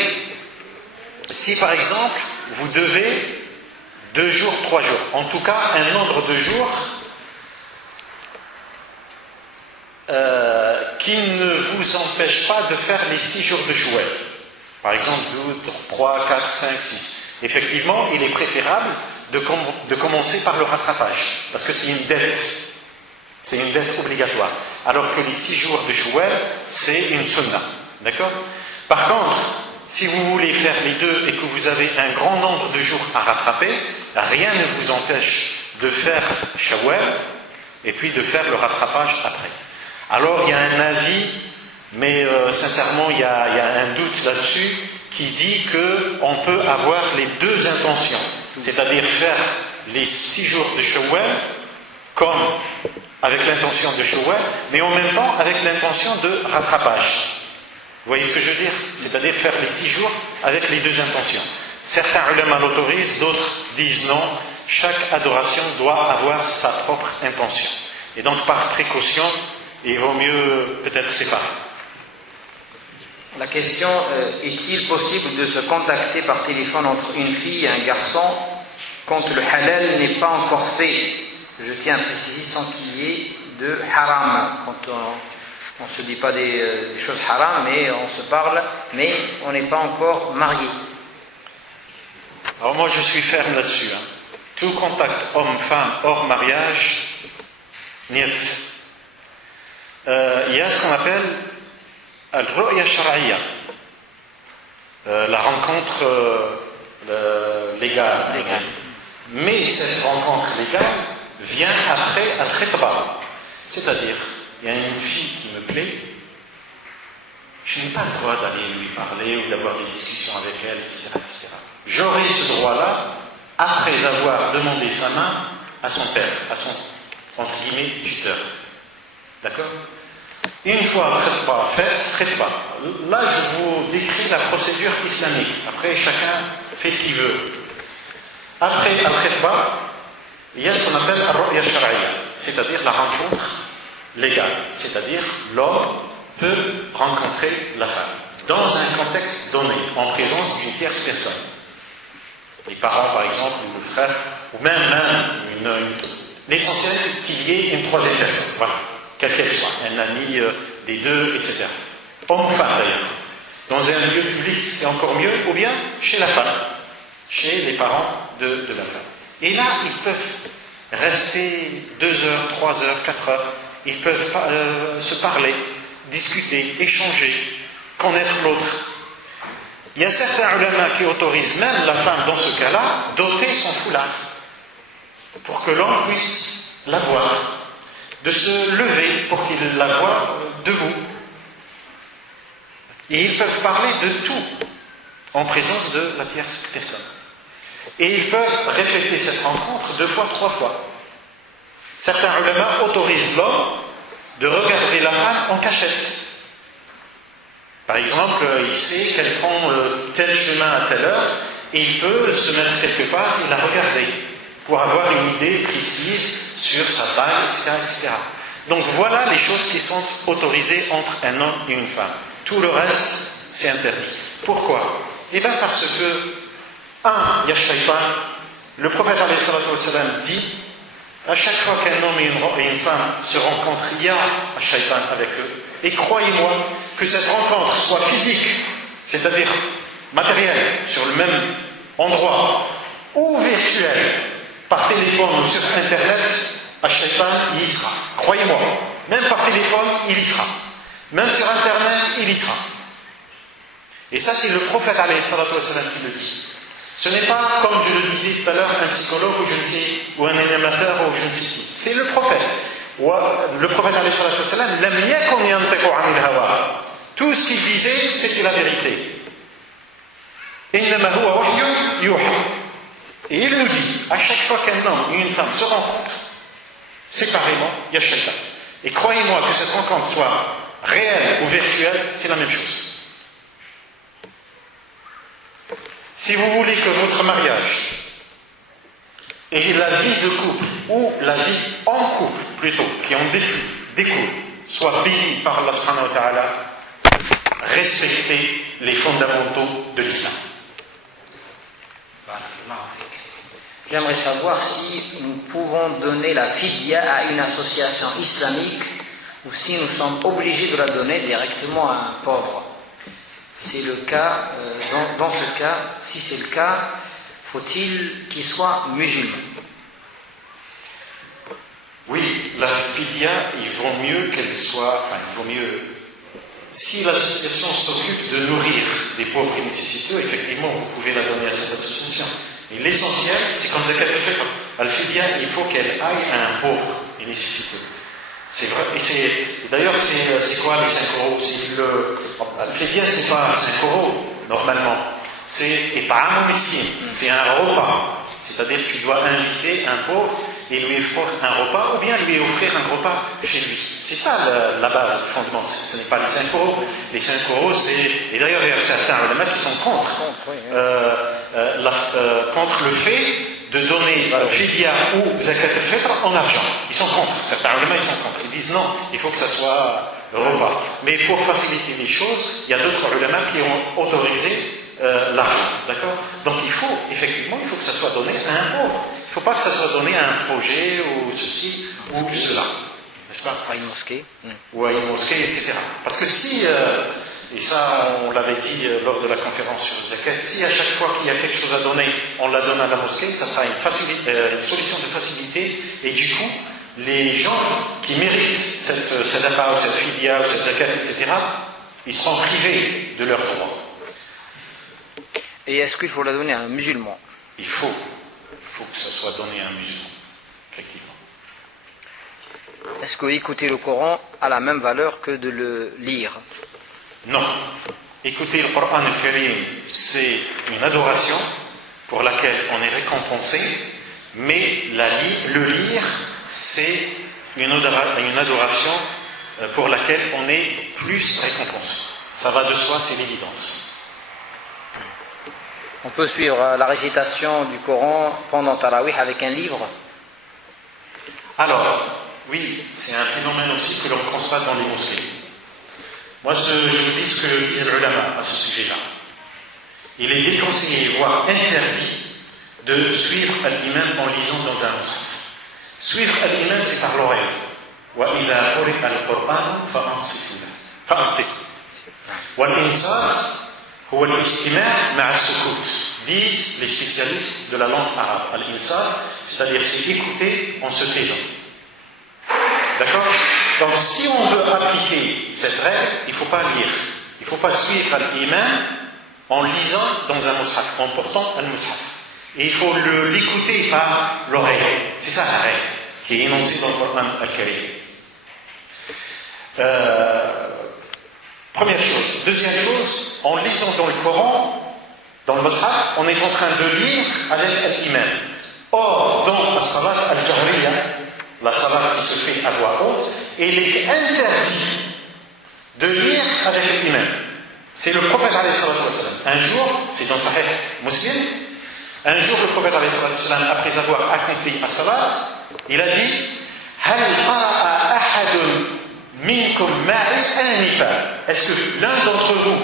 si par exemple, vous devez 2 jours, 3 jours, en tout cas un nombre de jours qui ne vous empêche pas de faire les 6 jours de Shawwal. Par exemple, 2, 3, 4, 5, 6. Effectivement, il est préférable de commencer par le rattrapage, parce que c'est une dette. C'est une dette obligatoire. Alors que les 6 jours de Shawwal, c'est une sunna. D'accord? Par contre, si vous voulez faire les deux et que vous avez un grand nombre de jours à rattraper, rien ne vous empêche de faire Shawwal et puis de faire le rattrapage après. Alors, il y a un avis, mais sincèrement, il y a un doute là-dessus, qui dit qu'on peut avoir les deux intentions. C'est-à-dire faire les 6 jours de Shawwal comme avec l'intention de Shawwal, mais en même temps avec l'intention de rattrapage. Vous voyez ce que je veux dire? C'est-à-dire faire les 6 jours avec les deux intentions. Certains ulama l'autorisent, d'autres disent non. Chaque adoration doit avoir sa propre intention. Et donc par précaution, il vaut mieux peut-être séparer. La question, est-il possible de se contacter par téléphone entre une fille et un garçon quand le halal n'est pas encore fait? Je tiens à préciser sans qu'il y ait de haram. Quand on ne se dit pas des choses haram, mais on se parle, mais on n'est pas encore marié. Alors moi je suis ferme là-dessus. Tout contact homme-femme hors mariage, niet. Il y a ce qu'on appelle al-ru'ya shar'iyya, la rencontre légale. Mais cette rencontre légale vient après al-khitba. C'est-à-dire, il y a une fille qui me plaît, je n'ai pas le droit d'aller lui parler ou d'avoir des discussions avec elle, etc. etc. J'aurai ce droit-là après avoir demandé sa main à son père, à son, entre guillemets, tuteur. D'accord? Une fois khitba fait, khitba. Là, je vous décris la procédure islamique. Après, chacun fait ce qu'il veut. Après al-khitba, il y a ce qu'on appelle al-ru'ya shar'iyya, c'est-à-dire la rencontre légale. C'est-à-dire, l'homme peut rencontrer la femme dans un contexte donné, en présence d'une tierce personne. Les parents, par exemple, ou le frère, ou même l'essentiel qu'il y ait une troisième personne, voilà, quelle qu'elle soit, un ami des deux, etc. Homme ou femme d'ailleurs. Dans un lieu public, c'est encore mieux, ou bien chez la femme, chez les parents de la femme. Et là, ils peuvent rester 2 heures, 3 heures, 4 heures, ils peuvent se parler, discuter, échanger, connaître l'autre. Il y a certains ulama qui autorisent même la femme, dans ce cas-là, d'ôter son foulard pour que l'homme puisse la voir, de se lever pour qu'il la voie debout. Et ils peuvent parler de tout en présence de la tierce personne. Et ils peuvent répéter cette rencontre 2 fois, 3 fois. Certains ulama autorisent l'homme de regarder la femme en cachette. Par exemple, il sait qu'elle prend tel chemin à telle heure, et il peut se mettre quelque part et la regarder, pour avoir une idée précise sur sa bague, etc., etc. Donc voilà les choses qui sont autorisées entre un homme et une femme. Tout le reste, c'est interdit. Pourquoi? Eh bien parce que, il y a shaytan. Le prophète alayhi salatu wassalam dit, à chaque fois qu'un homme et une femme se rencontrent, il y a un shaytan avec eux. Et croyez-moi que cette rencontre soit physique, c'est-à-dire matérielle, sur le même endroit, ou virtuelle, par téléphone ou sur Internet, Shaitan, il y sera. Croyez-moi, même par téléphone, il y sera. Même sur Internet, il y sera. Et ça, c'est le prophète alayhi salatu wassalam qui le dit. Ce n'est pas, comme je le disais tout à l'heure, un psychologue ou un animateur ou je ne sais qui. C'est le prophète. Le prophète alayhi salatu wassalam, lam yakun yantiqu anil hawa. Tout ce qu'il disait, c'était la vérité. Innama huwa wahyun yuha. Et il nous dit, à chaque fois qu'un homme et une femme se rencontrent, séparément, il y a shaitan. Et croyez-moi que cette rencontre soit réelle ou virtuelle, c'est la même chose. Si vous voulez que votre mariage et la vie de couple, ou la vie en couple plutôt, qui en découle, soit bénie par Allah subhanahu wa ta'ala, respectez les fondamentaux de l'islam. J'aimerais savoir si nous pouvons donner la fidya à une association islamique ou si nous sommes obligés de la donner directement à un pauvre. C'est le cas, dans ce cas, si c'est le cas, faut-il qu'il soit musulman? Oui, la fidya, il vaut mieux qu'elle soit, il vaut mieux, si l'association s'occupe de nourrir des pauvres et nécessiteux, effectivement, vous pouvez la donner à cette association. Et l'essentiel, c'est comme zakat al-fitr. Al-fidya, il faut qu'elle aille à un pauvre et nécessiteux. C'est vrai, et d'ailleurs, c'est quoi les 5 euros? Al-fidya, c'est pas 5 euros, normalement. C'est it'am miskin, c'est un repas. C'est-à-dire que tu dois inviter un pauvre et lui offrir un repas, ou bien lui offrir un repas chez lui. C'est ça la base, le fondement. Ce n'est pas les 5 euros. Les 5 euros, c'est... Et d'ailleurs, il y a certains ulama qui sont contre. Contre le fait de donner fidya ou zakat al-fitr en argent. Ils sont contre. Certains ulama, ils sont contre. Ils disent non, il faut que ça soit repas. Mais pour faciliter les choses, il y a d'autres ulama qui ont autorisé l'argent, d'accord? Donc il faut que ça soit donné à un pauvre. Il ne faut pas que ça soit donné à un projet ou ceci ou cela, n'est-ce pas? À une mosquée. Ou à une mosquée, etc. Parce que si, et ça on l'avait dit lors de la conférence sur le zakat, si à chaque fois qu'il y a quelque chose à donner, on la donne à la mosquée, ça sera une solution de facilité, et du coup, les gens qui méritent cette sadaqa ou cette fidya ou cette zakat, etc., ils seront privés de leurs droits. Et est-ce qu'il faut la donner à un musulman? Il faut que ça soit donné à un musulman, effectivement. Est-ce que écouter le Coran a la même valeur que de le lire? Non. Écouter le Coran al-Karim, c'est une adoration pour laquelle on est récompensé, mais le lire, c'est une adoration pour laquelle on est plus récompensé. Ça va de soi, c'est l'évidence. On peut suivre la récitation du Coran pendant Tarawih avec un livre? Alors, oui, c'est un phénomène aussi que l'on constate dans les mosquées. Moi, je vous dis ce que disent les ulama à ce sujet-là. Il est déconseillé, voire interdit, de suivre l'imam en lisant dans un mosquée. Suivre l'imam, c'est par l'oreille. وَإِذَا قُرِئَ الْقُرْآنُ فَأَنصِتُوا وَالْإِنصَاتُ هو الاستماع مع السكوت, disent les spécialistes de la langue arabe. Al-insat, c'est-à-dire c'est écouter en se taisant. D'accord? Donc si on veut appliquer cette règle, il ne faut pas lire. Il ne faut pas suivre l'imam en lisant dans un mushaf, en portant un mushaf. Et il faut l'écouter par l'oreille. C'est ça la règle qui est énoncée dans le Coran al-Karim. Première chose. Deuxième chose, en lisant dans le Coran, dans le mushaf, on est en train de lire avec l'imam. Or, dans la salat al-jahriya, la salat qui se fait à voix haute, il est interdit de lire avec l'imam. C'est le prophète alayhi salatu wa sallam. Un jour, c'est dans Sahih Muslim, un jour le prophète alayhi salatu wa sallam, après avoir accompli la salat, il a dit Hal qara'a ahadun minkum ma'i anifa. Est-ce que l'un d'entre vous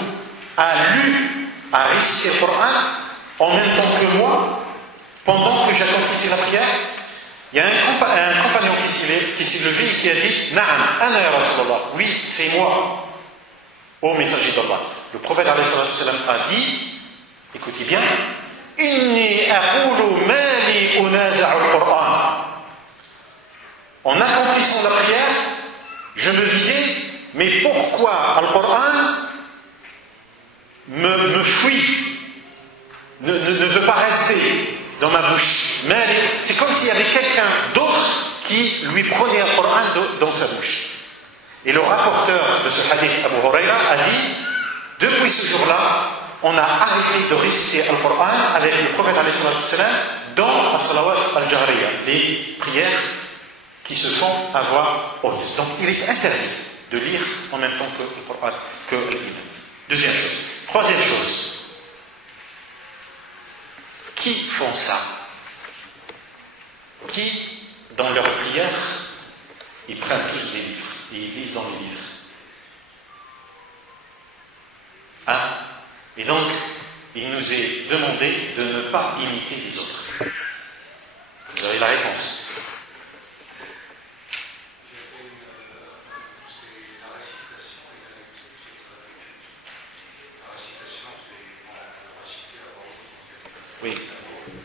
a récité le Coran en même temps que moi pendant que j'accomplissais la prière? Il y a un compagnon qui s'est levé et qui a dit Na'am, ana ya Rasulallah. Oui, c'est moi, ô messager d'Allah. Le prophète alayhi sallam a dit, écoutez bien, Inni aqulu ma li unaza'u al-Qur'an. En accomplissant la prière, je me disais, mais pourquoi Al-Qur'an me fuit, ne veut pas rester dans ma bouche? Mais c'est comme s'il y avait quelqu'un d'autre qui lui prenait le Coran dans sa bouche. Et le rapporteur de ce hadith, Abu Huraira, a dit, depuis ce jour-là, on a arrêté de réciter le Coran avec le prophète dans la salawat al-jahriya, les prières qui se font à voix haute. Donc il est interdit de lire en même temps que le Coran, que l'imam. Deuxième chose. Troisième chose. Qui font ça? Qui, dans leur prière, ils prennent tous des livres et ils lisent dans les livres. Hein? Et donc, il nous est demandé de ne pas imiter les autres. Vous avez la réponse. Oui.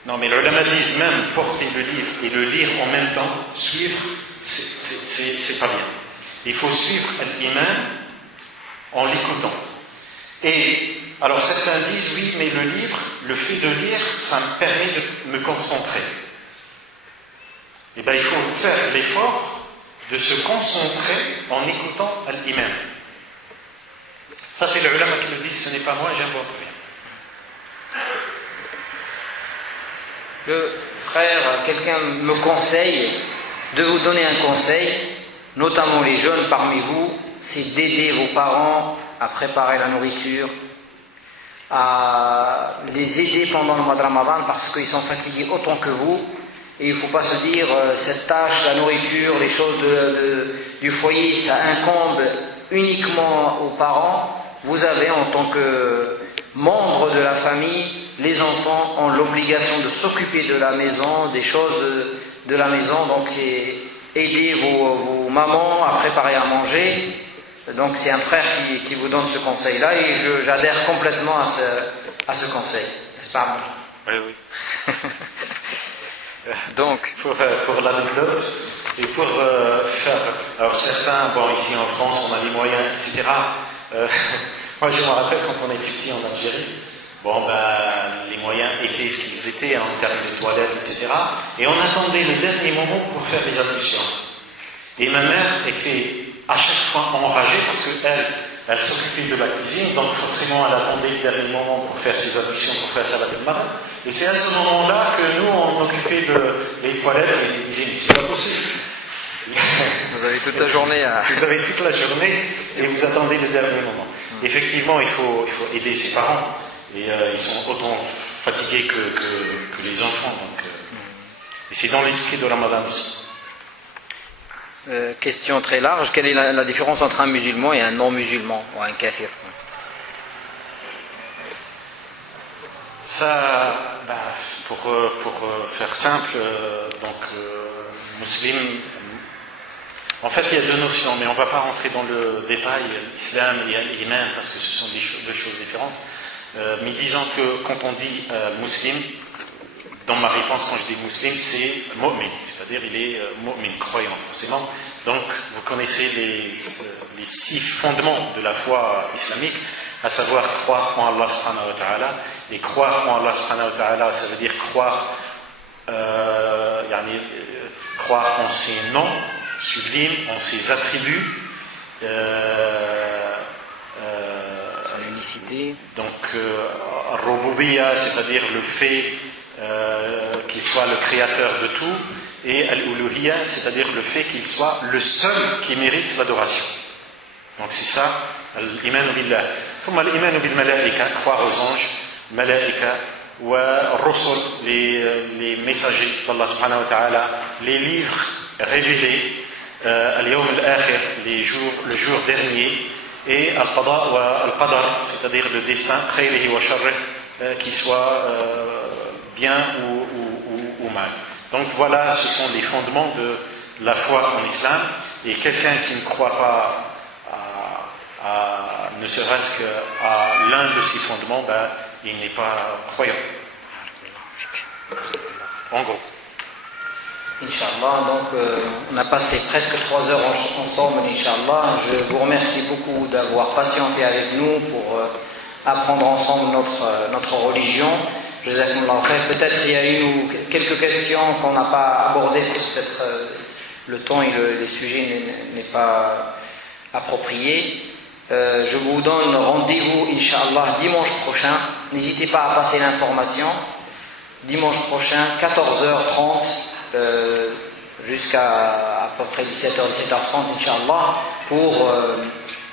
Non, mais le ulama disent même porter le livre et le lire en même temps, suivre, c'est pas bien. Il faut suivre l'imam en l'écoutant. Et alors certains disent oui, mais le livre, le fait de lire, ça me permet de me concentrer. Eh bien, il faut faire l'effort de se concentrer en écoutant l'imam. Ça, c'est le ulama qui le dit, ce n'est pas moi, j'invente rien. Le frère, quelqu'un me conseille de vous donner un conseil, notamment les jeunes parmi vous, c'est d'aider vos parents à préparer la nourriture, à les aider pendant le mois de Ramadan parce qu'ils sont fatigués autant que vous. Et il ne faut pas se dire cette tâche, la nourriture, les choses du foyer, ça incombe uniquement aux parents. Vous avez en tant que membres de la famille, les enfants ont l'obligation de s'occuper de la maison, des choses de la maison, donc aider vos mamans à préparer à manger. Donc c'est un frère qui vous donne ce conseil-là et j'adhère complètement à ce conseil. N'est-ce pas? Oui, oui. Donc, pour l'anecdote et pour faire... Alors certains, bon ici en France on a les moyens, etc. Moi je me rappelle quand on était petit en Algérie, bon ben les moyens étaient ce qu'ils étaient en termes de toilettes, etc. Et on attendait le dernier moment pour faire les ablutions. Et ma mère était à chaque fois enragée parce qu'elle s'occupait de la cuisine, donc forcément elle attendait le dernier moment pour faire ses ablutions, pour faire sa lavement. Et c'est à ce moment-là que nous on occupait des toilettes et ils disaient mais c'est pas possible. Vous avez toute la journée à... Vous avez toute la journée et vous attendez le dernier moment. Effectivement, il faut aider ses parents. Et ils sont autant fatigués que les enfants. Donc, et c'est dans l'esprit de Ramadan aussi. Question très large. Quelle est la différence entre un musulman et un non-musulman, ou un kafir? Ça, pour faire simple, musulman, en fait il y a deux notions, mais on ne va pas rentrer dans le détail, l'islam et l'imam, parce que ce sont deux choses différentes. Mais disons que quand on dit musulman, dans ma réponse quand je dis musulman, c'est mu'min, c'est-à-dire il est mu'min, croyant forcément. Donc vous connaissez les 6 fondements de la foi islamique, à savoir croire en Allah subhanahu wa ta'ala. Et croire en Allah subhanahu wa ta'ala, ça veut dire croire en ses noms sublimes, en ses attributs, son unicité. Donc Al-Rububiyya, c'est-à dire le fait qu'il soit le créateur de tout, et Al-Uluhiyya, c'est-à-dire le fait qu'il soit le seul qui mérite l'adoration. Donc c'est ça, Al-Iman billah. ثم الإيمان بالملائكة, croire aux anges, malaika, wa rusul, les messagers d'Allah subhanahu wa ta'ala, les livres révélés, al-yawm al-akhir, le jour dernier, et al-qada wa al-qadar, c'est-à-dire le destin, khayrihi wa sharrih, qui soit bien ou mal. Donc voilà, ce sont les fondements de la foi en islam, et quelqu'un qui ne croit pas ne serait-ce qu'à l'un de ces fondements, il n'est pas croyant. En gros. Inch'Allah, donc on a passé presque 3 heures ensemble, Inch'Allah. Je vous remercie beaucoup d'avoir patienté avec nous pour apprendre ensemble notre religion. Peut-être il y a une ou quelques questions qu'on n'a pas abordées, parce que peut-être le temps et les sujets n'est pas approprié. Je vous donne rendez-vous, Inch'Allah, dimanche prochain. N'hésitez pas à passer l'information. Dimanche prochain, 14h30, jusqu'à à peu près 17h30, Inch'Allah, pour...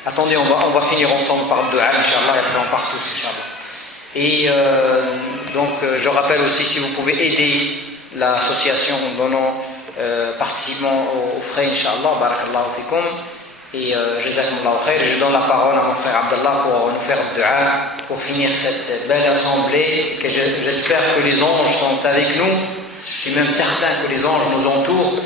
attendez, on va finir ensemble par le dua, Inch'Allah, et après on part tous, Inch'Allah. Et donc, je rappelle aussi, si vous pouvez aider l'association en donnant, participant aux frais, Inch'Allah, barakallahu fikum. Et jazakumullahu khair, je donne la parole à mon frère Abdallah pour nous faire le dua, pour finir cette belle assemblée, que j'espère que les anges sont avec nous. Je suis même certain que les anges nous entourent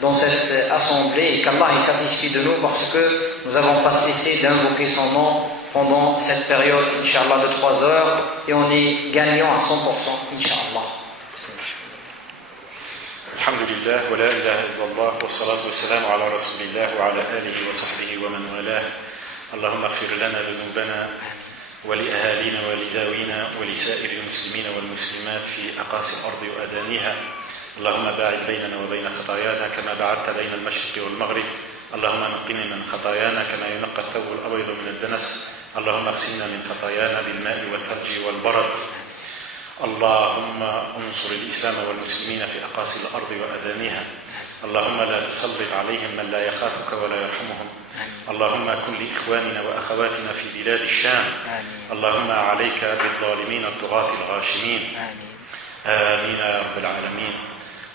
dans cette assemblée, et qu'Allah est satisfait de nous, parce que nous n'avons pas cessé d'invoquer son nom pendant cette période, Inch'Allah, de 3 heures, et on est gagnant à 100%, Inch'Allah. الحمد لله ولا إله إلا الله والصلاة والسلام على رسول الله وعلى آله وصحبه ومن والاه. اللهم اغفر لنا ذنوبنا ولأهالينا ولذوينا ولسائر المسلمين والمسلمات في أقاصي الأرض وأدانيها. اللهم باعد بيننا وبين خطايانا كما باعدت بين المشرق والمغرب. اللهم نقنا من خطايانا كما ينقى الثوب الأبيض من الدنس. اللهم اغسلنا من خطايانا بالماء والثلج والبرد. اللهم انصر الإسلام والمسلمين في أقاصي الأرض وأدانيها. اللهم لا تسلط عليهم من لا يخافك ولا يرحمهم. اللهم كن لإخواننا وأخواتنا في بلاد الشام. اللهم عليك بالظالمين الطغاة الغاشمين. آمين يا رب العالمين.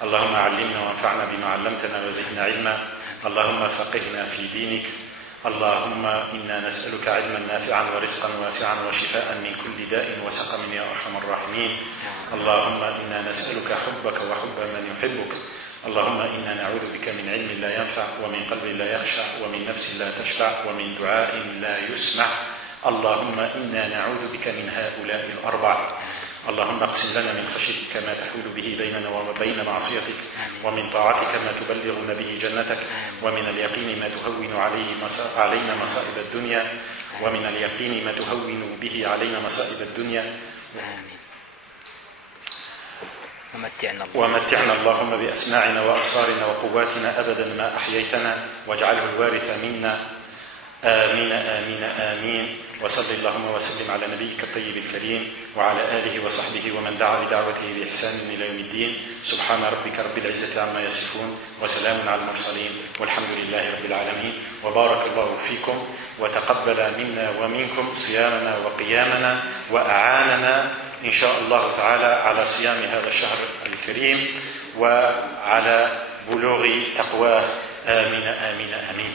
اللهم علمنا وانفعنا بما علمتنا وزدنا علما. اللهم فقهنا في دينك. اللهم إنا نسألك علما نافعا ورزقا واسعا وشفاء من كل داء وسقم يا أرحم الراحمين. اللهم إنا نسألك حبك وحب من يحبك. اللهم إنا نعوذ بك من علم لا ينفع ومن قلب لا يخشع ومن نفس لا تشبع ومن دعاء لا يسمع. اللهم إنا نعوذ بك من هؤلاء الأربعة. اللهم اقسم لنا من خشيتك ما تحول به بيننا وبين معصيتك، ومن طاعتك ما تبلغنا به جنتك، ومن اليقين ما تهون علينا مصائب الدنيا، ومن اليقين ما تهون به علينا مصائب الدنيا. ومتعنا اللهم بأسماعنا وأبصارنا وقواتنا أبدا ما أحييتنا، واجعله الوارث منا. آمين آمين آمين. وصل اللهم وسلم على نبيك الطيب الكريم وعلى آله وصحبه ومن دعا بدعوته بإحسان إلى يوم الدين. سبحان ربك رب العزة عما يصفون وسلام على المرسلين والحمد لله رب العالمين. وبارك الله فيكم وتقبل منا ومنكم صيامنا وقيامنا وأعاننا إن شاء الله تعالى على صيام هذا الشهر الكريم وعلى بلوغ تقواه. آمين آمين آمين.